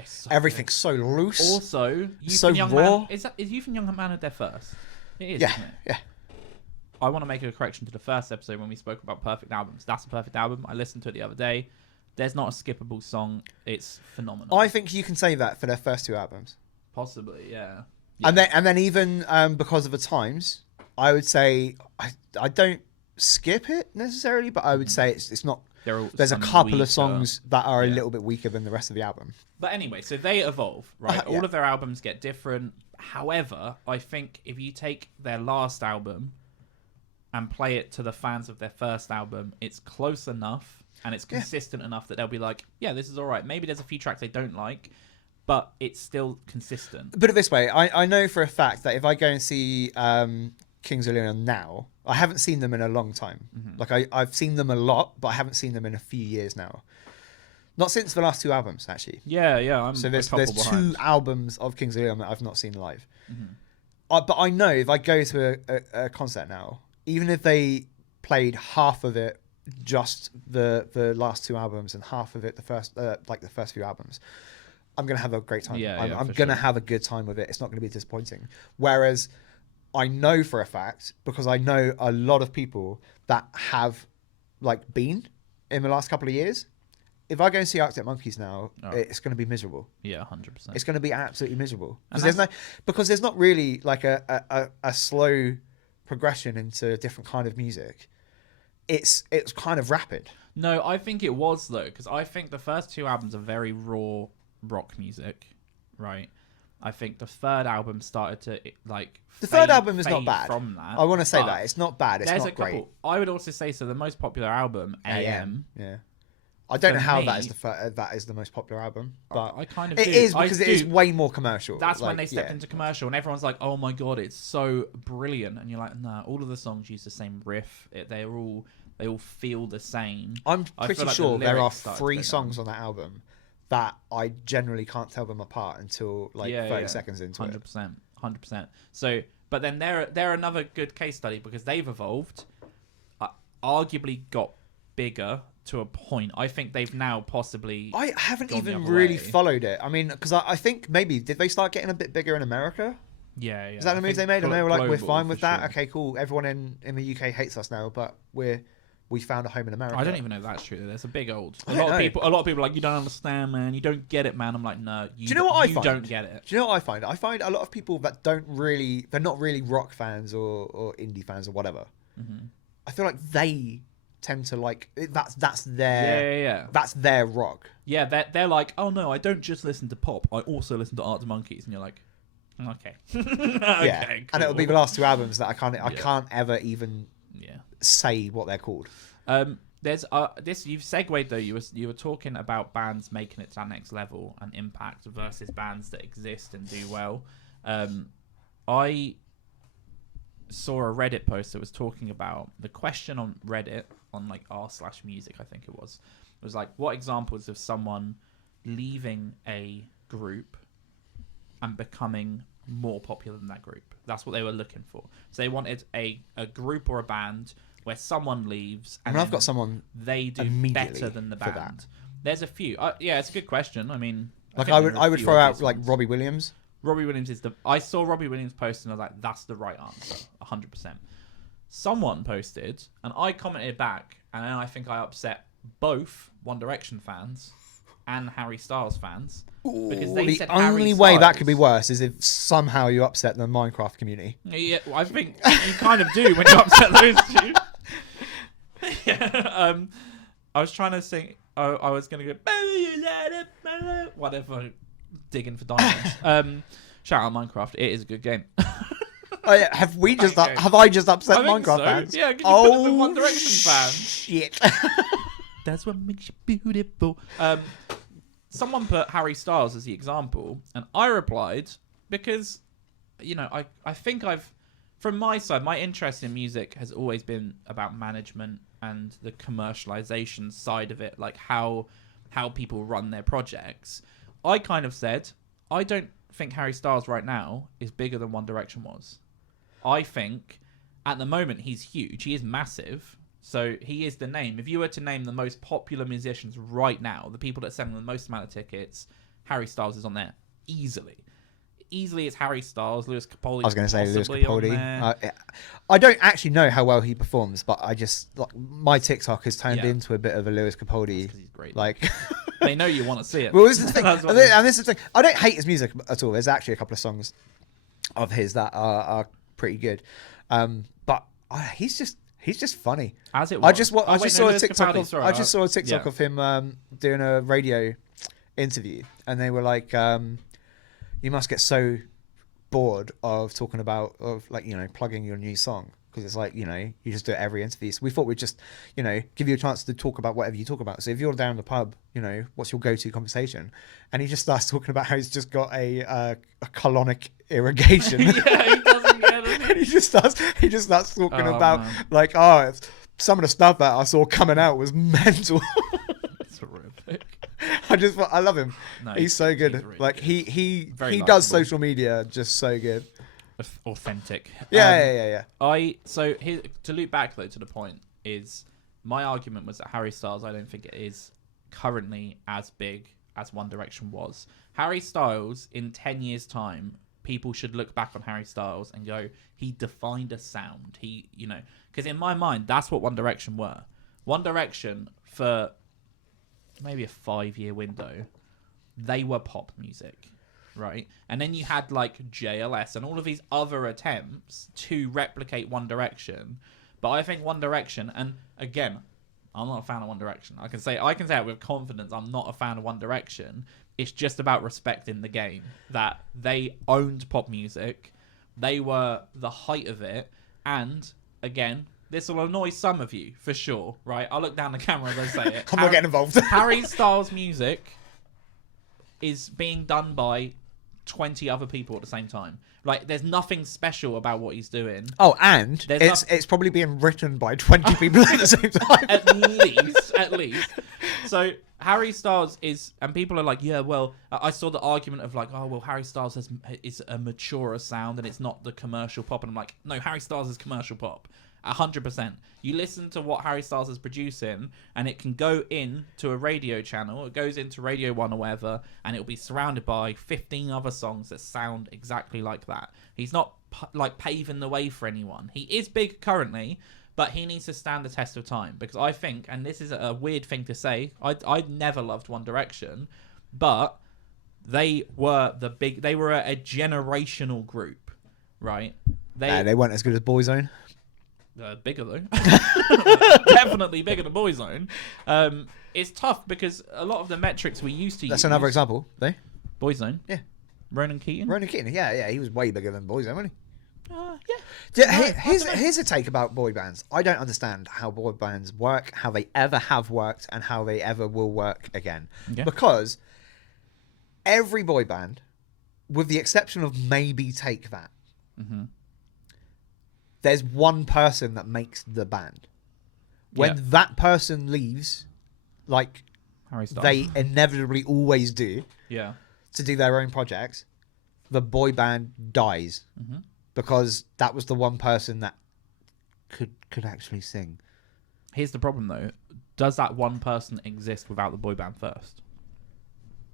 So Everything's good. so loose. Also, Youth so and Young raw. Man, is Youth and Young Man their first? It is. Yeah, isn't it? yeah. I want to make a correction to the first episode when we spoke about perfect albums. That's a perfect album. I listened to it the other day. There's not a skippable song. It's phenomenal. I think you can say that for their first two albums. Possibly, yeah. And then even because of the times, I would say I don't skip it necessarily, but I would say it's not. There's a couple of songs that are a little bit weaker than the rest of the album. But anyway, so they evolve, right? All of their albums get different. However, I think if you take their last album and play it to the fans of their first album, it's close enough and it's consistent enough that they'll be like, yeah, this is all right. Maybe there's a few tracks they don't like, but it's still consistent. Put it this way, I know for a fact that if I go and see Kings of Leon now, I haven't seen them in a long time. Mm-hmm. Like I've seen them a lot, but I haven't seen them in a few years now. Not since the last two albums, actually. Yeah. So there's two albums of Kings of Leon that I've not seen live. Mm-hmm. But I know if I go to a concert now, even if they played half of it, just the last two albums, and half of it the first few albums, I'm gonna have a great time. I'm gonna have a good time with it. It's not gonna be disappointing. Whereas I know for a fact, because I know a lot of people that have like been in the last couple of years. If I go and see Arctic Monkeys now, it's going to be miserable. Yeah, 100%. It's going to be absolutely miserable because there's not really like a slow progression into a different kind of music. It's kind of rapid. No, I think it was though, because I think the first two albums are very raw rock music, right? I think the third album started to like. The third album is not bad. From that, I want to say that it's not bad. It's not great. Couple. I would also say so. The most popular album, AM. Yeah. I don't know how that is the most popular album, but I kind of it do. is because it is way more commercial. That's when they stepped into commercial, and everyone's like, "Oh my god, it's so brilliant!" And you're like, "Nah, all of the songs use the same riff. They all feel the same." I'm pretty sure there are 3 songs on that album that I generally can't tell them apart until like 30 seconds into 100%, 100%. So, but then they're another good case study because they've evolved, arguably got bigger to a point. I think they've now possibly. I haven't gone the even other really way. followed it. I mean, because I think maybe did they start getting a bit bigger in America? Yeah. Is that the I move think they made? And they were like, we're global, fine with for that. sure. Okay, cool. Everyone in the UK hates us now, but we found a home in America. I don't even know if that's true. There's a big old. I A don't lot of know. people. A lot of people are like, you don't understand, man. You don't get it, man. I'm like, no. Do you know what I you find? don't get it. Do you know what I find? I find a lot of people that they're not really rock fans or indie fans or whatever. Mm-hmm. I feel like they tend to like that's their Yeah. that's their rock. Yeah, they're like, oh no, I don't just listen to pop. I also listen to Arctic Monkeys, and you're like, okay, Yeah, okay, and it'll be the cool. last two albums that I can't ever even Yeah. say what they're called. There's this you've segued though. You were talking about bands making it to that next level and impact versus bands that exist and do well. I saw a Reddit post that was talking about the question on Reddit on like r/music, I think it was like, what examples of someone leaving a group and becoming more popular than that group? That's what they were looking for. So they wanted a group or a band where someone leaves and I've got someone they do immediately better than the for band. that. There's a few. Yeah, it's a good question. I mean, Like think I there would are a would few throw out obvious like ones. Robbie Williams. Robbie Williams is the. I saw Robbie Williams post and I was like, that's the right answer, 100%. Someone posted and I commented back, and then I think I upset both One Direction fans and Harry Styles fans because they The said only Harry way that Styles- could be worse is if somehow you upset the Minecraft community. Yeah, well, I think you kind of do when you upset those two. Yeah, I was trying to sing. I was gonna go whatever, digging for diamonds. Shout out Minecraft. It is a good game. Oh, yeah. Have Okay. I just upset I think Minecraft so. fans? Yeah, can you put them with One Direction fans? Shit. That's what makes you beautiful. Someone put Harry Styles as the example, and I replied because, I think from my side, my interest in music has always been about management and the commercialization side of it, like how people run their projects. I kind of said, I don't think Harry Styles right now is bigger than One Direction was. I think at the moment he's huge. He is massive. So he is the name. If you were to name the most popular musicians right now, the people that are selling the most amount of tickets, Harry Styles is on there easily. Easily, it's Harry Styles, Lewis Capaldi. I was going to say Lewis possibly on Capaldi. there. I don't actually know how well he performs, but I just my TikTok has turned Yeah. into a bit of a Lewis Capaldi. Because he's great. Like, They know you want to see it. well, this is the thing, That's what and this is the thing. I don't hate his music at all. There's actually a couple of songs of his that are pretty good, but he's just funny. As it I was. just Oh, I wait, just no, saw a Lewis TikTok. Capaldi, sorry, I just saw a TikTok yeah. of him doing a radio interview, and they were like, "You must get so bored of talking about plugging your new song because it's like you just do it every interview." So we thought we'd just give you a chance to talk about whatever you talk about. So if you're down the pub, what's your go-to conversation? And he just starts talking about how he's just got a colonic irrigation. Yeah, he doesn't get it. And he just starts talking Oh, about man. it's, some of the stuff that I saw coming out was mental. It's horrific. I love him. No, He's so good. he's really like good. he Very does likable. social media just so good. Authentic. Yeah. So here, to loop back though to the point is my argument was that Harry Styles, I don't think it is currently as big as One Direction was. Harry Styles in 10 years time, people should look back on Harry Styles and go, he defined a sound. He, because in my mind, that's what One Direction were. One Direction for maybe a 5-year window, they were pop music. Right, and then you had like JLS and all of these other attempts to replicate One Direction, but I think One Direction, and again, I'm not a fan of One Direction. I can say it with confidence. I'm not a fan of One Direction. It's just about respecting the game that they owned pop music, they were the height of it, and again, this will annoy some of you for sure. Right, I'll look down the camera as I say it. I'm not getting involved. Harry Styles' music is being done by 20 other people at the same time. Like, there's nothing special about what he's doing. Oh, and it's probably being written by 20 people at the same time. At least. So Harry Styles is, and people are like, yeah, well, I saw the argument of like, oh, well, Harry Styles is a maturer sound and it's not the commercial pop. And I'm like, no, Harry Styles is commercial pop. 100%. You listen to what Harry Styles is producing, and it can go in to a radio channel. It goes into Radio 1 or whatever, and it'll be surrounded by 15 other songs that sound exactly like that. He's not like paving the way for anyone. He is big currently, but he needs to stand the test of time, because I think, and this is a weird thing to say, I never loved One Direction, but they were a generational group, right? They weren't as good as Boyzone. Bigger though. Definitely bigger than Boyzone. It's tough because a lot of the metrics we used to use. That's another example, though. Boyzone. Yeah. Ronan Keating. Yeah, he was way bigger than Boyzone, wasn't he? Yeah. Here's a take about boy bands. I don't understand how boy bands work, how they ever have worked, and how they ever will work again. Okay. Because every boy band, with the exception of maybe Take That, there's one person that makes the band. When that person leaves, like they inevitably always do, to do their own projects, the boy band dies. Because that was the one person that could actually sing. Here's the problem, though. Does that one person exist without the boy band first?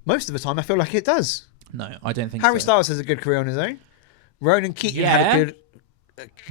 Most of the time, I feel like it does. No, I don't think Harry Styles has a good career on his own. Ronan Keating had a good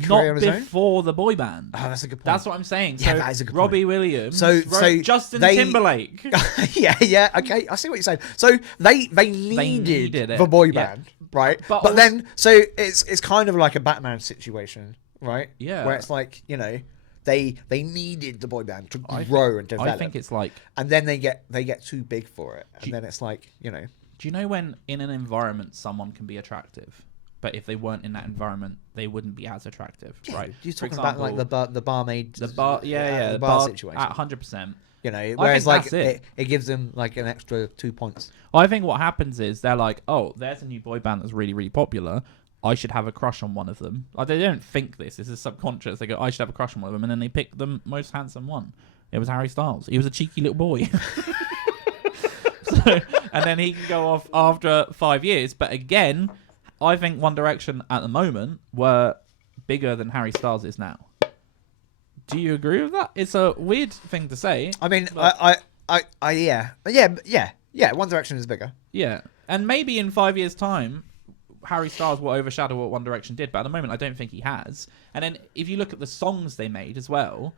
career on his own. Not before the boy band. Oh, that's a good point. That's what I'm saying. Yeah, so that is a good Robbie point. Williams, Justin Timberlake. yeah, okay. I see what you're saying. So they needed the boy band. Right, but then so it's kind of like a Batman situation, right? Yeah, where it's like, you know, they needed the boy band to grow and develop. I think it's like, and then they get too big for it, and then it's like, you know. Do you know when in an environment someone can be attractive, but if they weren't in that environment, they wouldn't be as attractive, right? You're talking about like the barmaid, the bar situation, 100%. You know, whereas like it gives them like an extra 2 points. I think what happens is they're like, oh, there's a new boy band that's really, really popular. I should have a crush on one of them. Like, they don't think this. This is subconscious. They go, I should have a crush on one of them. And then they pick the most handsome one. It was Harry Styles. He was a cheeky little boy. And then he can go off after 5 years. But again, I think One Direction at the moment were bigger than Harry Styles is now. Do you agree with that? It's a weird thing to say. I mean, yeah. One Direction is bigger. Yeah, and maybe in 5 years' time, Harry Styles will overshadow what One Direction did. But at the moment, I don't think he has. And then if you look at the songs they made as well,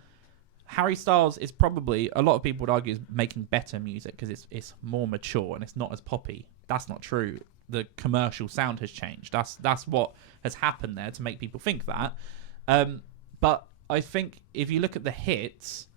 Harry Styles is probably, a lot of people would argue, is making better music because it's more mature and it's not as poppy. That's not true. The commercial sound has changed. That's what has happened there to make people think that. But I think if you look at the hits,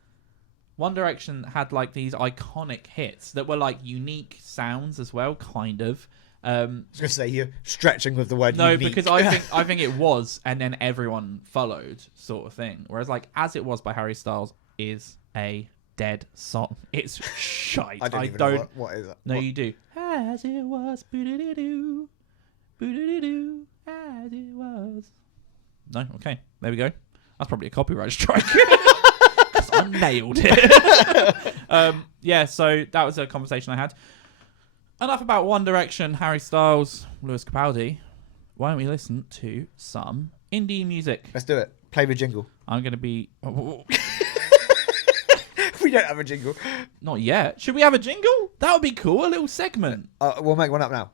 One Direction had like these iconic hits that were like unique sounds as well, kind of. I was going to say, you're stretching with the word no, unique. because I think it was, and then everyone followed, sort of thing. Whereas like As It Was by Harry Styles is a dead song. It's shite. I don't know what is it. No, you do. As it was, boo-doo-doo-doo, boo-doo-doo-doo, as it was. No, okay, there we go. That's probably a copyright strike. Because I nailed it. Yeah, so that was a conversation I had. Enough about One Direction, Harry Styles, Lewis Capaldi. Why don't we listen to some indie music? Let's do it. Play the jingle. I'm going to be... We don't have a jingle. Not yet. Should we have a jingle? That would be cool. A little segment. We'll make one up now.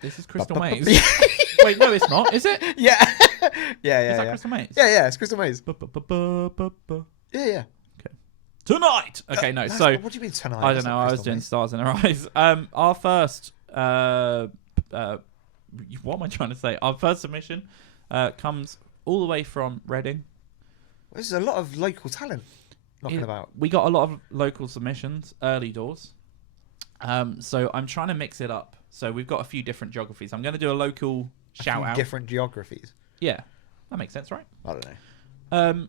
This is Crystal Maze. Wait, no, it's not. Is it? Yeah. Is that Crystal Maze? Yeah, it's Crystal Maze. Yeah. Okay. Tonight. Okay, no. So what do you mean tonight? I don't know. I was doing Stars in Her Eyes. Our first. What am I trying to say? Our first submission comes all the way from Reading. There's a lot of local talent knocking about. We got a lot of local submissions, early doors. So I'm trying to mix it up. So we've got a few different geographies. I'm going to do a local shout out. Different geographies. Yeah, that makes sense, right? I don't know.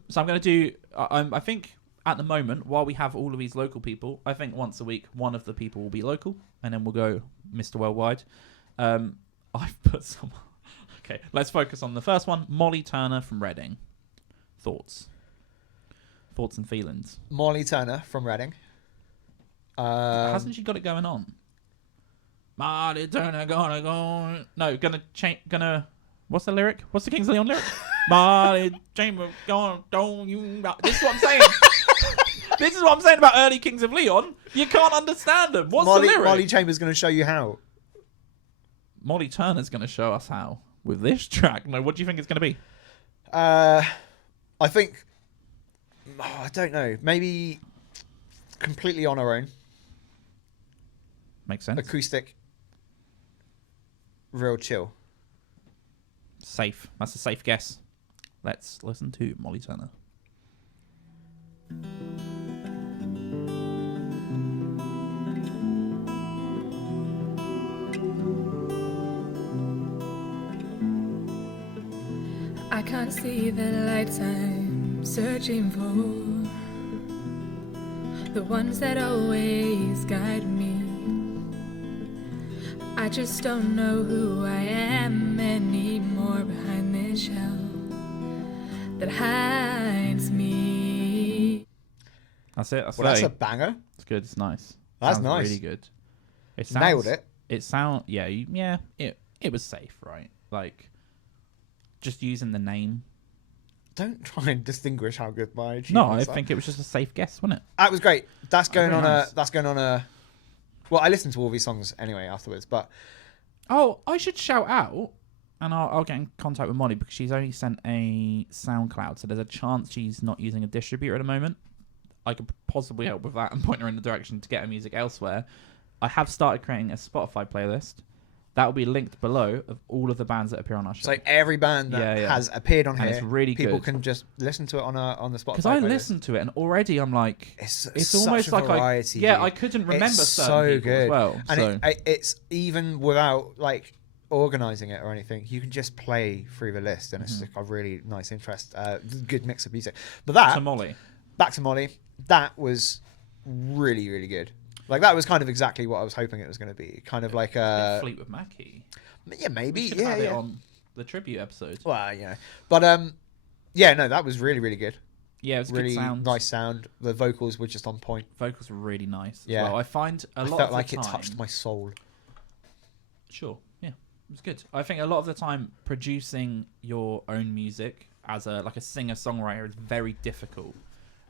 So I'm going to do. I think at the moment, while we have all of these local people, I think once a week, one of the people will be local, and then we'll go Mr. Worldwide. I've put some... Okay, let's focus on the first one. Molly Turner from Reading. Thoughts and feelings. Molly Turner from Reading. Hasn't she got it going on? Molly Turner gonna go... No, gonna... What's the lyric? What's the Kings of Leon lyric? Molly Chamber gonna... Don't you... This is what I'm saying. This is what I'm saying about early Kings of Leon. You can't understand them. What's the lyric? Molly Chambers going to show you how. Molly Turner's going to show us how with this track. No, what do you think it's going to be? I think... I don't know. Maybe completely on her own. Makes sense. Acoustic. Real chill. Safe. That's a safe guess. Let's listen to Molly Turner. I can't see the lights I'm searching for, the ones that always guide me. I just don't know who I am anymore behind this shell that hides me. That's it. That's a banger. It's good. It's nice. That's sounds nice. Really good. It Nailed it. It was safe, right? Like, just using the name. Don't try and distinguish how good my achievements No, I are. think it was just a safe guess, wasn't it? That was great. That's going on nice. a. Well, I listened to all these songs anyway afterwards, but Oh, I should shout out, and I'll get in contact with Molly because she's only sent a SoundCloud, so there's a chance she's not using a distributor at the moment. I could possibly help with that and point her in the direction to get her music elsewhere. I have started creating a Spotify playlist. That will be linked below of all of the bands that appear on our show. so every band that has appeared on And here, it's really people good. can just listen to it on the Spotify. Because I playlist. listened to it and already I'm like, It's almost such a like variety, dude. I couldn't remember it's certain so people good as well. And So it's even without like organizing it or anything, you can just play through the list, and it's like a really nice interest, good mix of music. But that to Molly. back to Molly, that was really, really good. Like that was kind of exactly what I was hoping it was going to be. Kind of like Fleetwood Mackie. yeah, maybe, We should have yeah. it on the tribute episode. Well, yeah, but yeah, no, that was really, really good. Yeah, it was Really good sound. nice sound. The vocals were just on point. Vocals were really nice. Yeah. As well. I find a lot I felt of like the it time, touched my soul. Sure, yeah, it was good. I think a lot of the time producing your own music as a singer-songwriter is very difficult,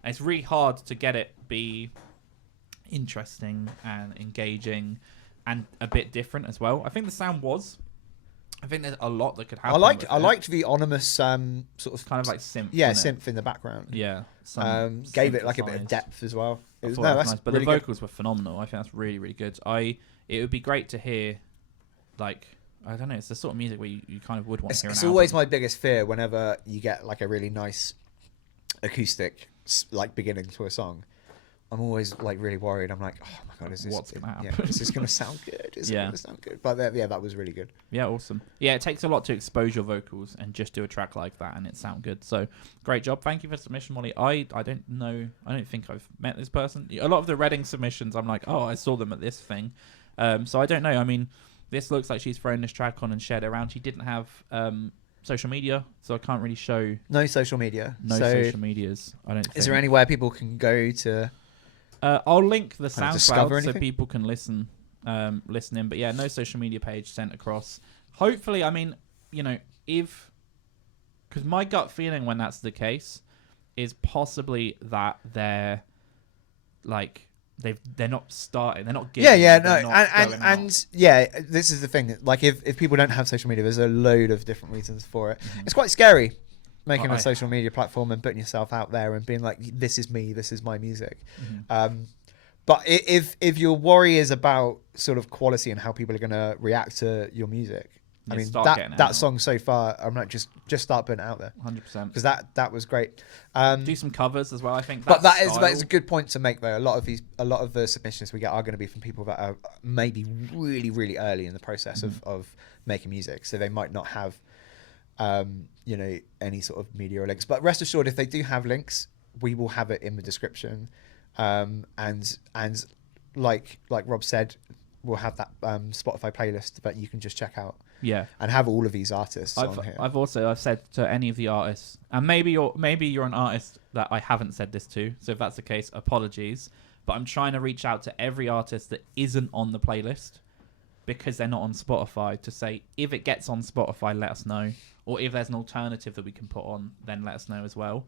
and it's really hard to get it be interesting and engaging and a bit different as well. I think the sound was. I think there's a lot that could happen. I liked the ominous sort of kind of like synth. yeah, wasn't it? synth in the background. Yeah, Gave it like a bit of synthesized. depth as well. It was, I thought no, that was that's nice, but really the good. vocals were phenomenal. I think that's really, really good. It would be great to hear, like, I don't know, it's the sort of music where you kind of would want to hear. It's an always album. my biggest fear whenever you get like a really nice acoustic like beginning to a song. I'm always like really worried. I'm like, oh my god, is this What's gonna happen? Yeah, is this gonna sound good? Is it Yeah. gonna sound good? But yeah, that was really good. Yeah, awesome. Yeah, it takes a lot to expose your vocals and just do a track like that and it sound good. So great job. Thank you for submission, Molly. I don't know. I don't think I've met this person. A lot of the Reading submissions, I'm like, oh, I saw them at this thing. So I don't know. I mean, this looks like she's thrown this track on and shared it around. She didn't have social media, so I can't really show No social media. no so social medias. I don't think. is there anywhere people can go to? I'll link the Kind of discover SoundCloud so anything? people can listen in. But yeah, no social media page sent across. Hopefully, I mean, because my gut feeling when that's the case is possibly that they're like they're not starting, they're not gigging, Yeah, they're no, not going out. and yeah, this is the thing. Like, if people don't have social media, there's a load of different reasons for it. It's quite scary making a social media platform and putting yourself out there and being like, this is me, this is my music. But if your worry is about sort of quality and how people are going to react to your music, I mean, start getting it that out. song so far, I'm like, just start putting it out there 100%. because that was great. Do some covers as well. I think. But that style, is a good point to make though. A lot of the submissions we get are going to be from people that are maybe really, really early in the process of making music, so they might not have any sort of media or links. But rest assured, if they do have links, we will have it in the description, and like Rob said, we'll have that Spotify playlist that you can just check out. Yeah, and have all of these artists on here. I've said to any of the artists, and maybe you're an artist that I haven't said this to. So if that's the case, apologies. But I'm trying to reach out to every artist that isn't on the playlist because they're not on Spotify to say, if it gets on Spotify, let us know. Or if there's an alternative that we can put on, then let us know as well.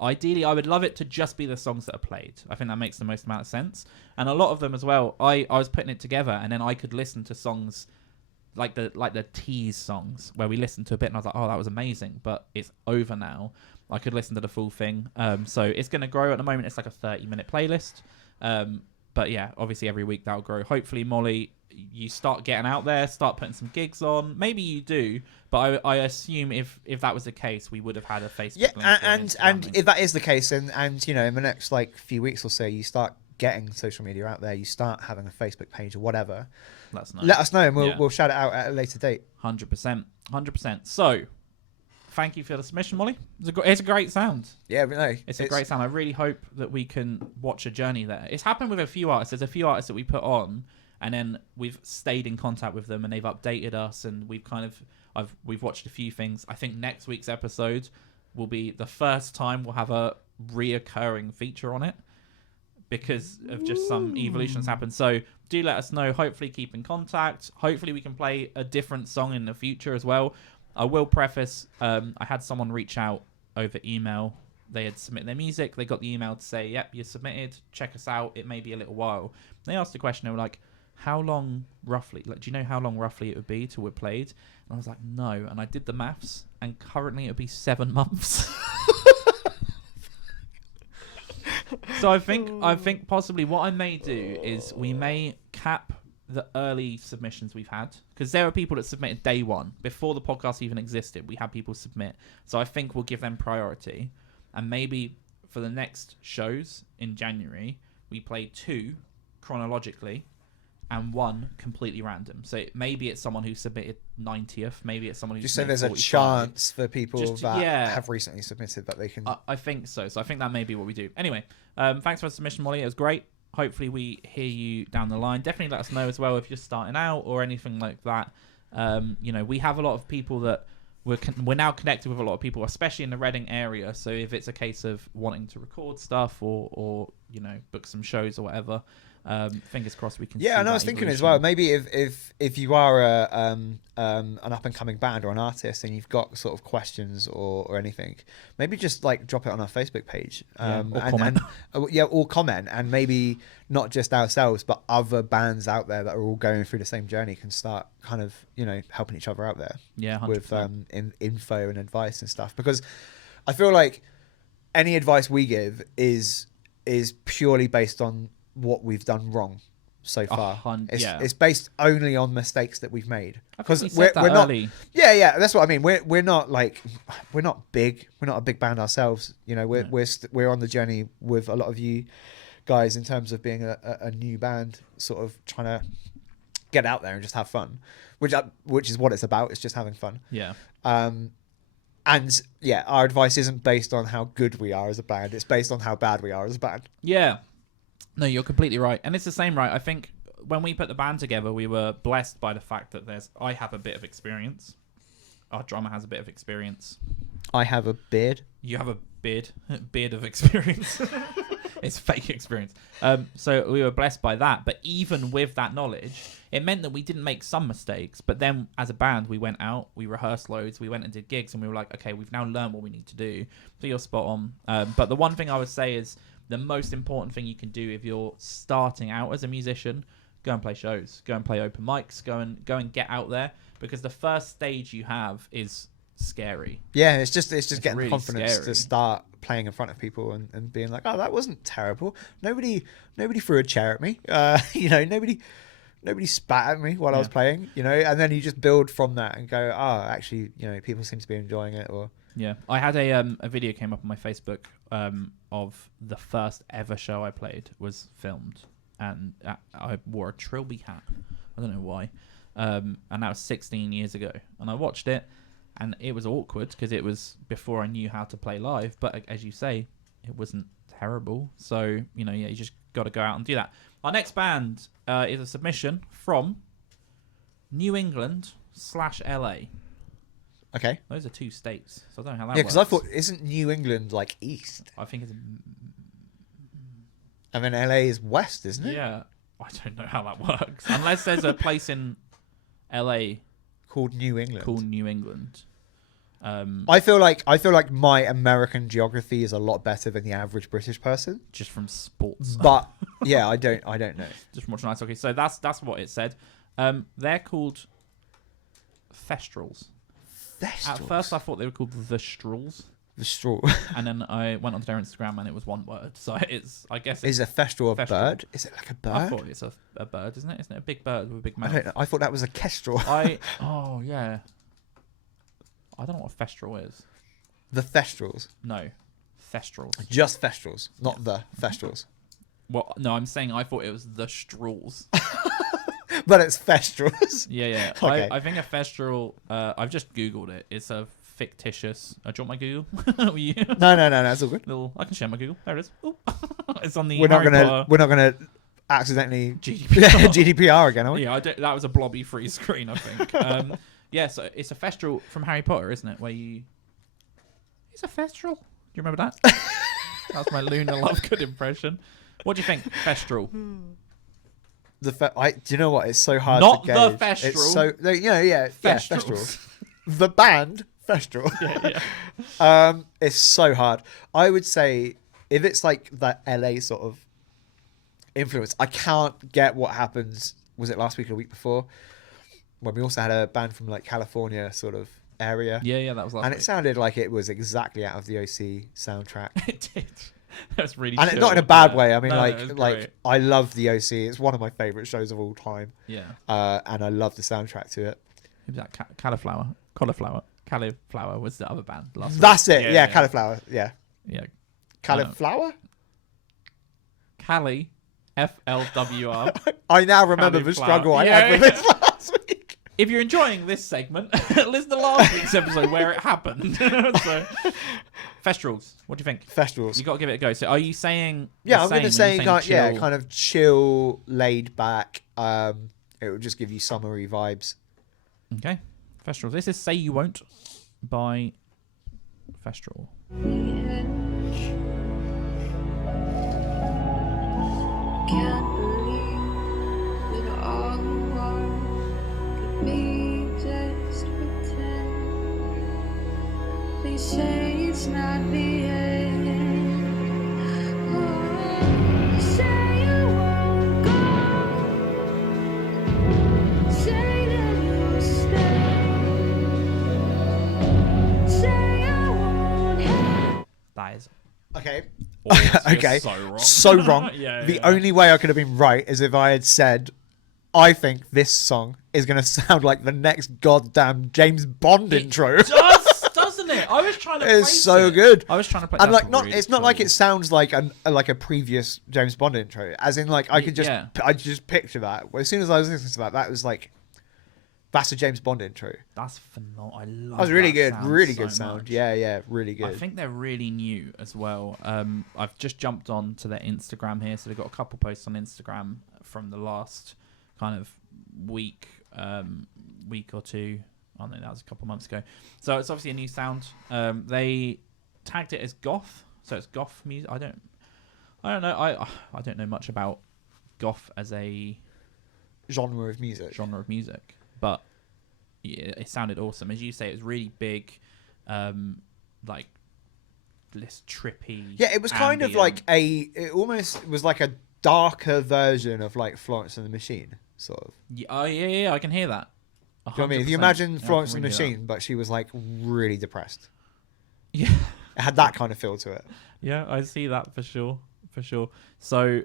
Ideally, I would love it to just be the songs that are played. I think that makes the most amount of sense. And a lot of them as well, I was putting it together and then I could listen to songs like the tease songs where we listened to a bit and I was like, oh, that was amazing, but it's over now. I could listen to the full thing. So it's going to grow. At the moment, it's like a 30-minute playlist. But yeah, obviously every week that'll grow. Hopefully, Molly, you start getting out there, start putting some gigs on. Maybe you do, but I assume if that was the case, we would have had a Facebook link. Yeah, and if that is the case, and you know, in the next like few weeks or so, you start getting social media out there, you start having a Facebook page or whatever. Let us know, and we'll shout it out at a later date. 100%. So, thank you for the submission, Molly. It's a great sound. Yeah, but no, it's a great sound. I really hope that we can watch a journey there. It's happened with a few artists. There's a few artists that we put on, and then we've stayed in contact with them, and they've updated us, and we've we've watched a few things. I think next week's episode will be the first time we'll have a reoccurring feature on it because of just some evolutions happened. So do let us know. Hopefully keep in contact. Hopefully we can play a different song in the future as well. I will preface, I had someone reach out over email. They had submitted their music. They got the email to say, yep, you submitted. Check us out. It may be a little while. They asked a question. They were like, how long roughly? Like, do you know how long roughly it would be till we're played? And I was like, no. And I did the maths. And currently it would be 7 months. So I think possibly what I may do is we may cap the early submissions we've had, because there are people that submitted day one before the podcast even existed. We had people submit, so I think we'll give them priority, and maybe for the next shows in January we play 2 chronologically and 1 completely random. So maybe it's someone who submitted 90th, maybe it's someone who just so submitted there's 45. a chance for people that have recently submitted that they can. I think so. So I think that may be what we do. Anyway, thanks for the submission, Molly. It was great. Hopefully we hear you down the line. Definitely let us know as well if you're starting out or anything like that. You know, we have a lot of people that we're now connected with a lot of people, especially in the Reading area. So if it's a case of wanting to record stuff or you know, book some shows or whatever, fingers crossed we can. Yeah, and I was thinking as well, maybe if you are an up and coming band or an artist and you've got sort of questions or anything, maybe just like drop it on our Facebook page, or comment. Or comment, and maybe not just ourselves but other bands out there that are all going through the same journey can start kind of, you know, helping each other out there. Yeah, 100%. With info and advice and stuff, because I feel like any advice we give is purely based on what we've done wrong so far. It's based only on mistakes that we've made, because we're not. Yeah, that's what I mean. We're not big. We're not a big band ourselves. You know, we're on the journey with a lot of you guys in terms of being a new band, sort of trying to get out there and just have fun, which is what it's about. It's just having fun. Yeah. And yeah, our advice isn't based on how good we are as a band. It's based on how bad we are as a band. Yeah. No, you're completely right. And it's the same, right? I think when we put the band together, we were blessed by the fact that I have a bit of experience. Our drummer has a bit of experience. I have a beard. You have a beard of experience. It's fake experience. So we were blessed by that. But even with that knowledge, it meant that we didn't make some mistakes. But then as a band, we went out, we rehearsed loads, we went and did gigs, and we were like, okay, we've now learned what we need to do. So you're spot on. But the one thing I would say is the most important thing you can do if you're starting out as a musician, go and play shows, go and play open mics, go and get out there, because the first stage you have is scary. Yeah, it's just getting really the confidence scary to start playing in front of people and being like, oh, that wasn't terrible. Nobody threw a chair at me. You know, nobody spat at me while I was playing. You know, and then you just build from that and go, oh, actually, you know, people seem to be enjoying it. Or yeah, I had a video came up on my Facebook of the first ever show I played was filmed, and I wore a Trilby hat. I don't know why, and that was 16 years ago. And I watched it, and it was awkward because it was before I knew how to play live. But as you say, it wasn't terrible. So, you know, yeah, you just got to go out and do that. Our next band is a submission from New England/LA. Okay. Those are 2 states, so I don't know how that Yeah, works. because I thought, isn't New England like east? I think it's... And then LA is west, isn't it? Yeah, I don't know how that works. Unless there's a place in LA Called New England. called New England. I feel like my American geography is a lot better than the average British person. Just from sports. But yeah, I don't know. Just from watching ice hockey. So that's what it said. They're called Thestrals. At first, I thought they were called the Thestrals, The straw. and then I went onto their Instagram, and it was one word. So I guess Is a Thestral a Thestral. bird? Is it like a I bird? thought it's a bird, isn't it? Isn't it a big bird with a big I mouth? don't know. I thought that was a kestrel. Oh yeah. I don't know what a Thestral is. The Thestrals. No, Thestrals. Just Thestrals, not the Thestrals. Well, no, I'm saying I thought it was the Strals. But it's Thestrals. Yeah. Okay. I think a Thestral. I've just Googled it. It's a fictitious. Do you want my Google? Were you? No, that's all good. I can share my Google. There it is. Ooh. It's on the. We're not Harry Potter gonna accidentally GDPR. GDPR again, are we? Yeah, that was a blobby free screen, I think. Yeah, so it's a Thestral from Harry Potter, isn't it? Where you. It's a Thestral. Do you remember that? That's my Luna Lovegood impression. What do you think, Thestral? Do you know what? It's so hard Not to gauge. the Thestral. It's so yeah, Thestrals. Thestral. The band Thestral. Yeah. It's so hard. I would say if it's like that LA sort of influence, I can't get what happens. Was it last week or the week before? When we also had a band from like California sort of area. Yeah, that was last And week. it sounded like it was exactly out of the OC soundtrack. It did. That's really And chill. not in a bad Yeah. way. I mean, No, it was great. I love the OC. It's one of my favorite shows of all time. Yeah. And I love the soundtrack to it. Who was that? Cauliflower was the other band last That's week. it. Yeah, Cauliflower. Yeah. Yeah. Cauliflower? Cali, FLWR. I now remember the Cauliflower. struggle I Yeah, had with yeah. this last week. If you're enjoying this segment, listen to last week's episode where it happened. So, Thestrals, what do you think? Festivals. You got to give it a go. So, are you saying? Yeah, I'm going to say, chill? kind of chill, laid back. It will just give you summery vibes. Okay, Thestrals. This is "Say You Won't" by Thestral. Can't believe that all the world could be just pretend. They say it's not the end. Oh, say you won't go. Say that you'll stay. Say I won't have. That is Okay. awful. Okay. So wrong. So wrong. Yeah, The yeah. only way I could have been right is if I had said, I think this song is going to sound like the next goddamn James Bond intro. Doesn't it? I was trying to. It's place so it. good. I was trying to play. And that's like, not really it's not like cool. it sounds like a previous James Bond intro. As in, like I could just Yeah. I just picture that. As soon as I was listening to that, that was like that's a James Bond intro. That's phenomenal. I love. That was really that good, sound really so good sound. much. Yeah, really good. I think they're really new as well. I've just jumped on to their Instagram here, so they've got a couple posts on Instagram from the last kind of week or two. I don't know, that was a couple months ago. So it's obviously a new sound. They tagged it as goth, so it's goth music. I don't know. I don't know much about goth as a genre of music. but yeah, it sounded awesome. As you say, it was really big, like this trippy. Yeah, it was kind of ambient. like it almost was like a darker version of like Florence and the Machine, sort of. Yeah, I can hear that. Do you know what I mean? If you 100%. imagine Yeah, I Florence can and the really hear Machine, but she was like really depressed. that. Yeah. It had that kind of feel to it. Yeah, I see that for sure. So,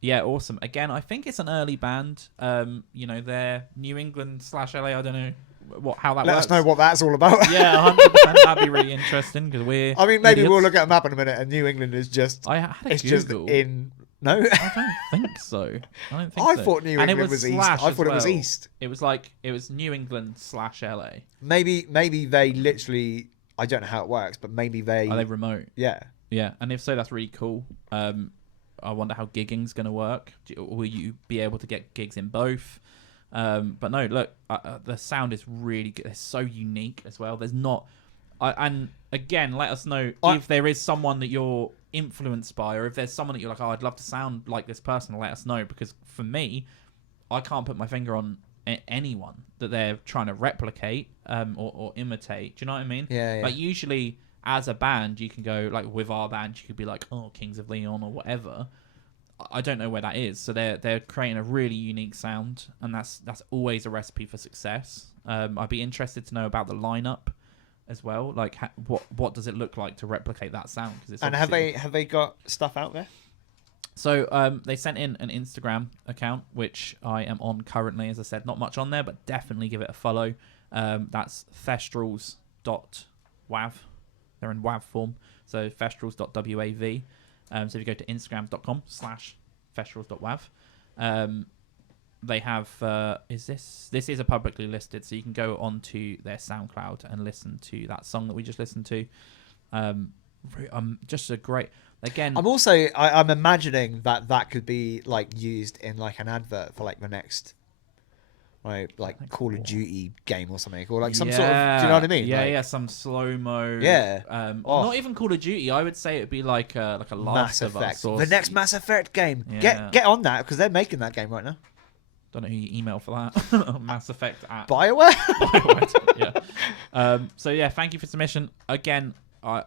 yeah, awesome. Again, I think it's an early band. They're New England/LA. I don't know how that Let works. us know what that's all about. Yeah, 100%. That'd be really interesting because we're. I mean, maybe we'll idiots. look at a map in a minute, and New England is just I had a it's just Google. in no. I don't think so. I so. thought New And England was east. slash I as thought it was well. east. It was New England/LA. Maybe they literally. I don't know how it works, but maybe they. Are they remote? Yeah. Yeah, and if so, that's really cool. I wonder how gigging's going to work. Will you be able to get gigs in both? But no, look, the sound is really good. It's so unique as well. There's not... and again, let us know if there is someone that you're influenced by, or if there's someone that you're like, oh, I'd love to sound like this person. Let us know, because for me, I can't put my finger on anyone that they're trying to replicate or imitate. Do you know what I mean? Yeah. Like usually, as a band, you can go like with our band, you could be like, oh, Kings of Leon or whatever. I don't know where that is. So they're creating a really unique sound, and that's always a recipe for success. I'd be interested to know about the lineup as well. Like what does it look like to replicate that sound? And have they got stuff out there? So they sent in an Instagram account, which I am on currently. As I said, not much on there, but definitely give it a follow. That's Thestrals.wav. They're in WAV form. So Thestrals.wav. So if you go to instagram.com/Thestrals.wav, they have this is a publicly listed, so you can go onto their SoundCloud and listen to that song that we just listened to. Just a great, again. I'm imagining that could be like used in like an advert for like the next like Call of Duty game or something, or like some sort of, do you know what I mean? Yeah, some slow-mo. Yeah. Not even Call of Duty. I would say ituld be like a Last Mass of Effect. Us. Or The next Mass Effect game. Yeah. Get on that, because they're making that game right now. Don't know who you email for that. Mass Effect at BioWare. Yeah. So yeah, thank you for submission again. We're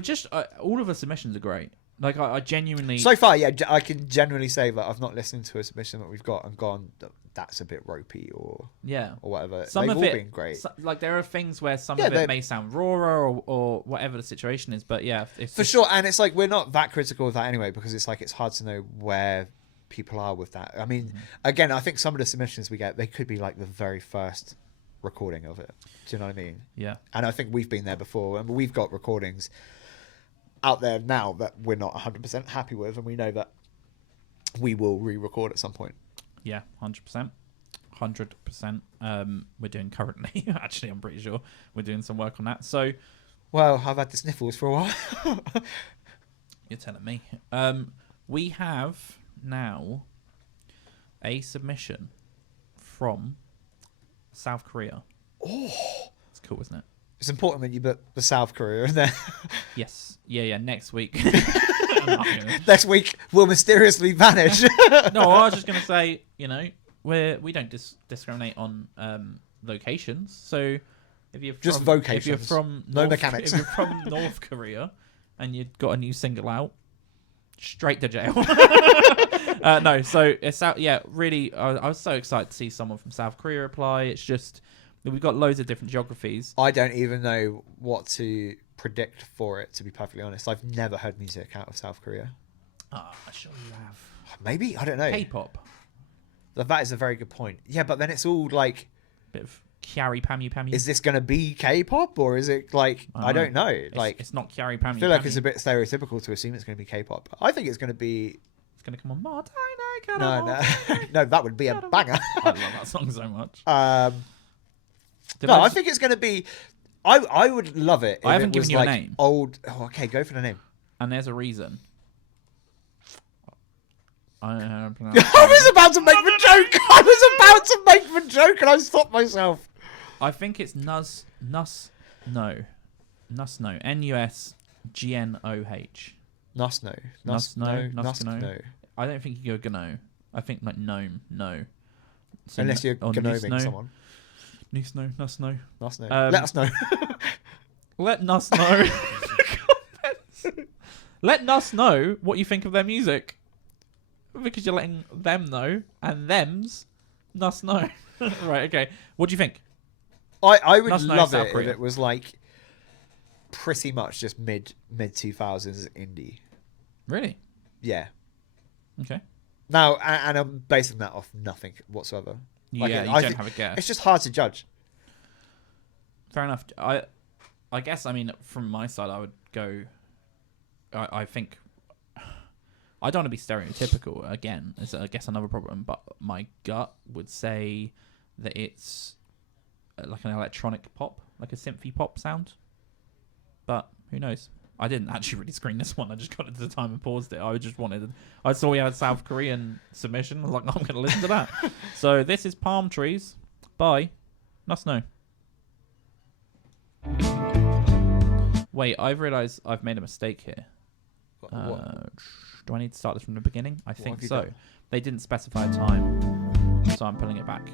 just all of the submissions are great. Like I genuinely. So far, yeah, I can genuinely say that I've not listened to a submission that we've got and gone, that's a bit ropey or whatever. They've all been great. Like there are things where some of it may sound rawer or whatever the situation is, but yeah, for sure. And it's like we're not that critical of that anyway, because it's like it's hard to know where people are with that. I mean, again, I think some of the submissions we get, they could be like the very first recording of it. Do you know what I mean? Yeah. And I think we've been there before, and we've got recordings out there now that we're not 100% happy with, and we know that we will re-record at some point. Yeah, 100%. We're doing currently. Actually, I'm pretty sure we're doing some work on that. So, well, I've had the sniffles for a while. You're telling me. We have now a submission from South Korea. Oh, it's cool, isn't it? It's important that you put the South Korea in there. Yes. Yeah. Next week. Next week will mysteriously vanish. No, I was just going to say, we don't discriminate on locations. So if you're from, just vocations. If you're from mechanics. If you're from North Korea and you've got a new single out, straight to jail. No, so it's out. Yeah, really, I was so excited to see someone from South Korea apply. It's just we've got loads of different geographies. I don't even know what to predict for it, to be perfectly honest. I've never heard music out of South Korea. I sure you have. Maybe, I don't know. K-pop. That is a very good point. Yeah, but then it's all like bit of Kyary Pamyu Pamyu. Is this going to be K-pop, or is it like I don't know? It's not Kyary Pamyu. I feel like it's a bit stereotypical to assume it's going to be K-pop. I think it's going to be. It's going to come on. No, that would be a banger. I love that song so much. I think it's going to be. I would love it. I haven't given you like a name. Old. Oh, okay, go for the name. And there's a reason. I was about to make the joke, and I stopped myself. I think it's Nus Gnoh. Nus Gnoh. Nus Gnoh. Nus Gnoh. I don't think you go Gnoh. I think like gnome. No. So unless you're gnoming someone. Nus Gnoh. Let us know. Let Nus know. Let Nus know what you think of their music. Because you're letting them know, and them's Nus know. Right, okay. What do you think? I would Nus Gnoh, love South it Korea. if it was like pretty much just mid 2000s indie. Really? Yeah. Okay. Now, and I'm basing that off nothing whatsoever. Yeah, you don't have a guess. It's just hard to judge. Fair enough. I guess, I mean, from my side, I would go... I think... I don't want to be stereotypical, again. It's, I guess, another problem. But my gut would say that it's like an electronic pop, like a synthy pop sound. But who knows? I didn't actually really screen this one. I just got it to the time and paused it. I saw we had South Korean submission. I was like, I'm going to listen to that. So this is Palm Trees by Nus Gnoh. Wait, I've realised I've made a mistake here. Do I need to start this from the beginning? I think so. They didn't specify a time, so I'm pulling it back.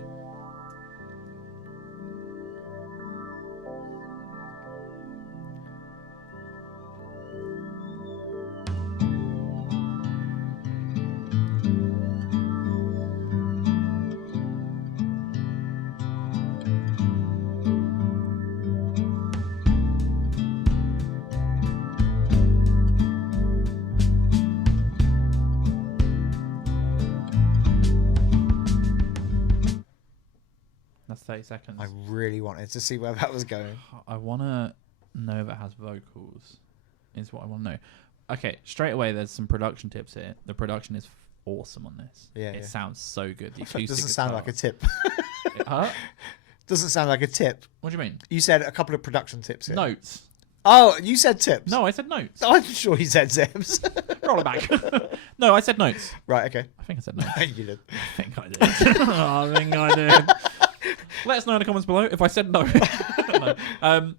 That's 30 seconds. I really wanted to see where that was going. I want to know if it has vocals, is what I want to know. Okay, straight away, there's some production tips here. The production is awesome on this. Yeah, it yeah. sounds so good. The It acoustic doesn't sound like a guitar. tip. Huh? Doesn't sound like a tip. What do you mean? You said a couple of production tips here. Notes. Oh, you said tips. No, I said notes. I'm sure you said tips. Roll it back. No, I said notes. Right, okay. I think I said notes. You did. I think I did. I think I did. Let us know in the comments below if I said no. No.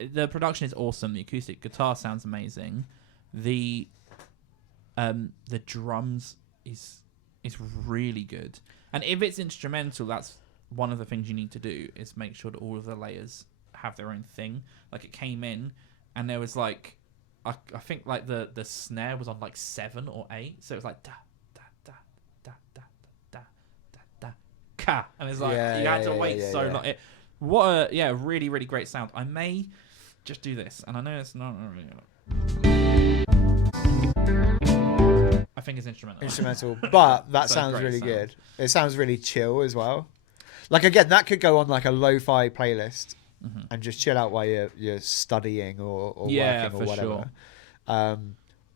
The production is awesome. The acoustic guitar sounds amazing. The drums is really good. And if it's instrumental, that's one of the things you need to do is make sure that all of the layers have their own thing. Like it came in and there was like I think like the snare was on like 7 or 8, so it was like da da da da da da da da ka, and it's like you had to wait so long. What a really really great sound. I may just do this, and I know it's not really. I think it's instrumental. But that So sounds great really sound. good. It sounds really chill as well. Like again, that could go on like a lo-fi playlist and just chill out while you're studying or Yeah, working or for whatever. sure.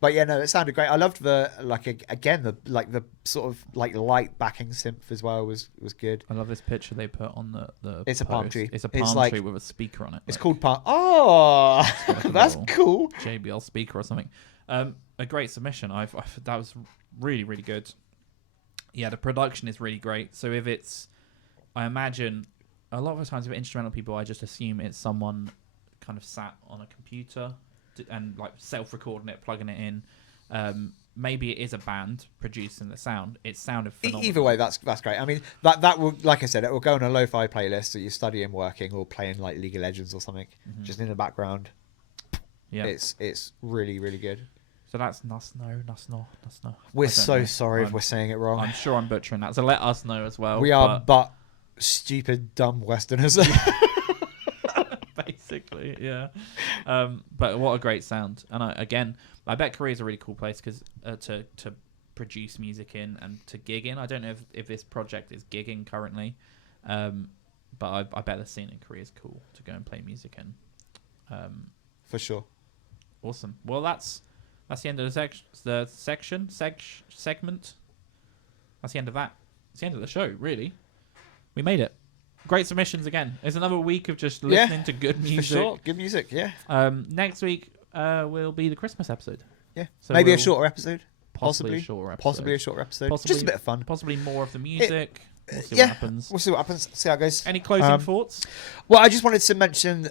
But yeah, no, it sounded great. I loved the the sort of like light backing synth as well was good. I love this picture they put on the It's a palm post. tree. It's a It's palm like- tree with a speaker on it. It's like called Palm. Oh, like a that's little cool. JBL speaker or something. A great submission. That was really really good. Yeah, the production is really great. So if it's, I imagine a lot of the times with instrumental people, I just assume it's someone kind of sat on a computer and like self-recording it, plugging it in. Maybe it is a band producing the sound. It sounded phenomenal. Either way, that's great. I mean, that will, like I said, it will go on a lo-fi playlist that you're studying, working, or playing like League of Legends or something, just in the background. Yeah. It's really really good. So that's Nus Gnoh. We're I don't so know. sorry if we're saying it wrong. I'm sure I'm butchering that. So let us know as well. We are but stupid, dumb Westerners. Basically, yeah. But what a great sound. And I bet Korea's a really cool place because to produce music in and to gig in. I don't know if this project is gigging currently, but I bet the scene in Korea is cool to go and play music in. For sure. Awesome. Well, that's the end of segment. That's the end of that. It's the end of the show, really. We made it. Great submissions again. It's another week of just listening to good music. For sure. Good music, yeah. Next week will be the Christmas episode. Yeah. So Maybe a we'll- shorter episode. Possibly Possibly. a shorter episode. Possibly a shorter episode. Possibly- Just a bit of fun. Possibly more of the music. We'll see Yeah. what happens. We'll see what happens. See how it goes. Any closing thoughts? Well, I just wanted to mention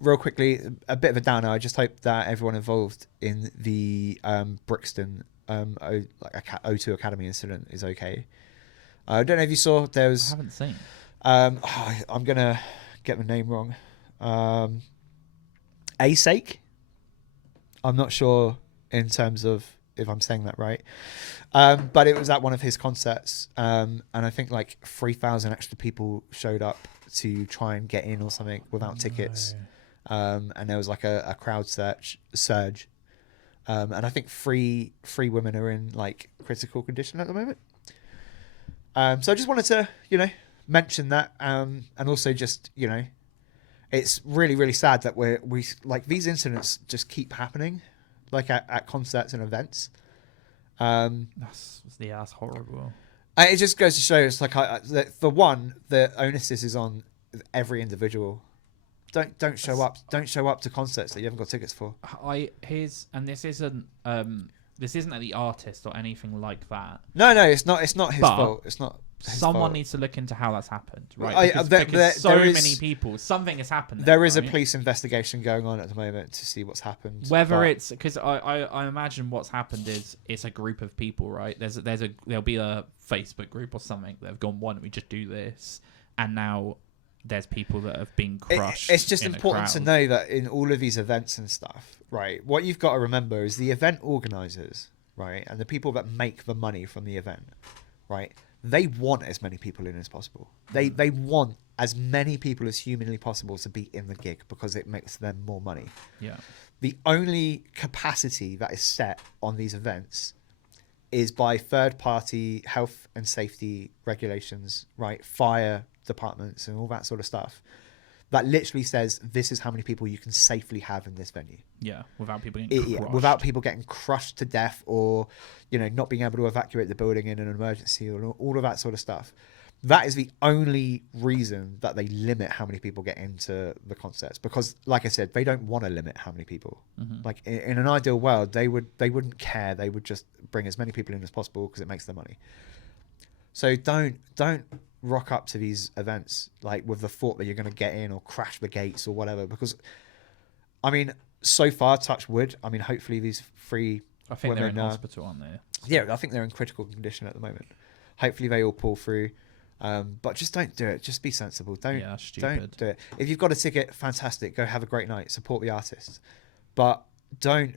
real quickly a bit of a downer. I just hope that everyone involved in the Brixton O2 Academy incident is okay. I don't know if you saw there I was. haven't seen. I'm gonna get the name wrong. ASAKE. I'm not sure in terms of if I'm saying that right. But it was at one of his concerts, and I think like 3,000 extra people showed up to try and get in or something without tickets. And there was like a crowd surge. And I think three women are in like critical condition at the moment. So I just wanted to, mention that, and also just, it's really, really sad that we like these incidents just keep happening, like at concerts and events. That's horrible. It just goes to show it's like the onus is on every individual. don't show up. Don't show up to concerts that you haven't got tickets for. This isn't at the artist or anything like that. No, it's not. It's not his But fault. It's not. Someone fault. needs to look into how that's happened, right? Because many people, something has happened. There is a right? police investigation going on at the moment to see what's happened. Whether it's because I imagine what's happened is it's a group of people, right? There'll be a Facebook group or something that have gone, why don't we just do this? And now there's people that have been crushed. It's just important to know that in all of these events and stuff, right? What you've got to remember is the event organizers, right, and the people that make the money from the event, right? They want as many people in as possible. They want as many people as humanly possible to be in the gig because it makes them more money. Yeah. The only capacity that is set on these events is by third-party health and safety regulations, right? Fire departments and all that sort of stuff. That literally says this is how many people you can safely have in this venue. Yeah, without people getting crushed. Without people getting crushed to death or, not being able to evacuate the building in an emergency or all of that sort of stuff. That is the only reason that they limit how many people get into the concerts. Because, like I said, they don't want to limit how many people. Mm-hmm. Like in an ideal world, they wouldn't care. They would just bring as many people in as possible because it makes them money. So don't rock up to these events like with the thought that you're going to get in or crash the gates or whatever, because I mean, so far, touch wood, I mean, hopefully these three I think women, they're in hospital, aren't they? Yeah, I think they're in critical condition at the moment. Hopefully they all pull through, but just don't do it. Just be sensible. Don't do it. If you've got a ticket, fantastic, go have a great night, support the artists, but don't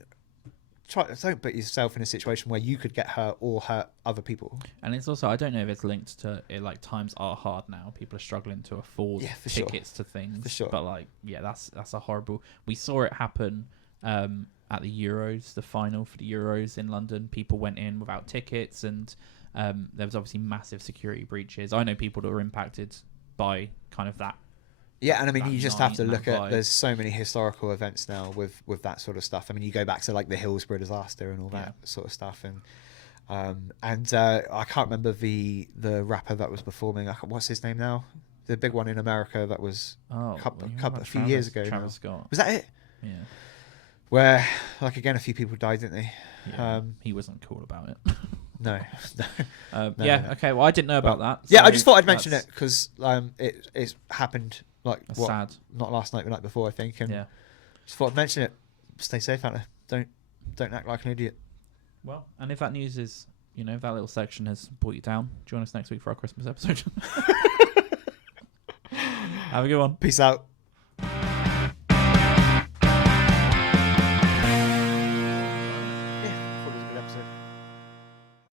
put yourself in a situation where you could get hurt or hurt other people. And it's also, I don't know if it's linked to it, like times are hard now. People are struggling to afford tickets to things. For sure. But like, yeah, that's a horrible. We saw it happen at the Euros, the final for the Euros in London. People went in without tickets, and there was obviously massive security breaches. I know people that were impacted by kind of that. Yeah, and I mean, you just have to look at, there's so many historical events now with that sort of stuff. I mean, you go back to like the Hillsborough disaster and all that sort of stuff. And I can't remember the rapper that was performing. What's his name now? The big one in America that was a few years ago. Travis Scott. Was that it? Yeah. Where, like, again, a few people died, didn't they? Yeah, he wasn't cool about it. No. Okay. Well, I didn't know about that. Yeah, I just thought I'd mention it because it's happened like sad. Not last night, the night before, I think. And just thought I'd mention it. Stay safe out there. Don't act like an idiot. Well, and if that news is, if that little section has brought you down, join us next week for our Christmas episode. Have a good one. Peace out.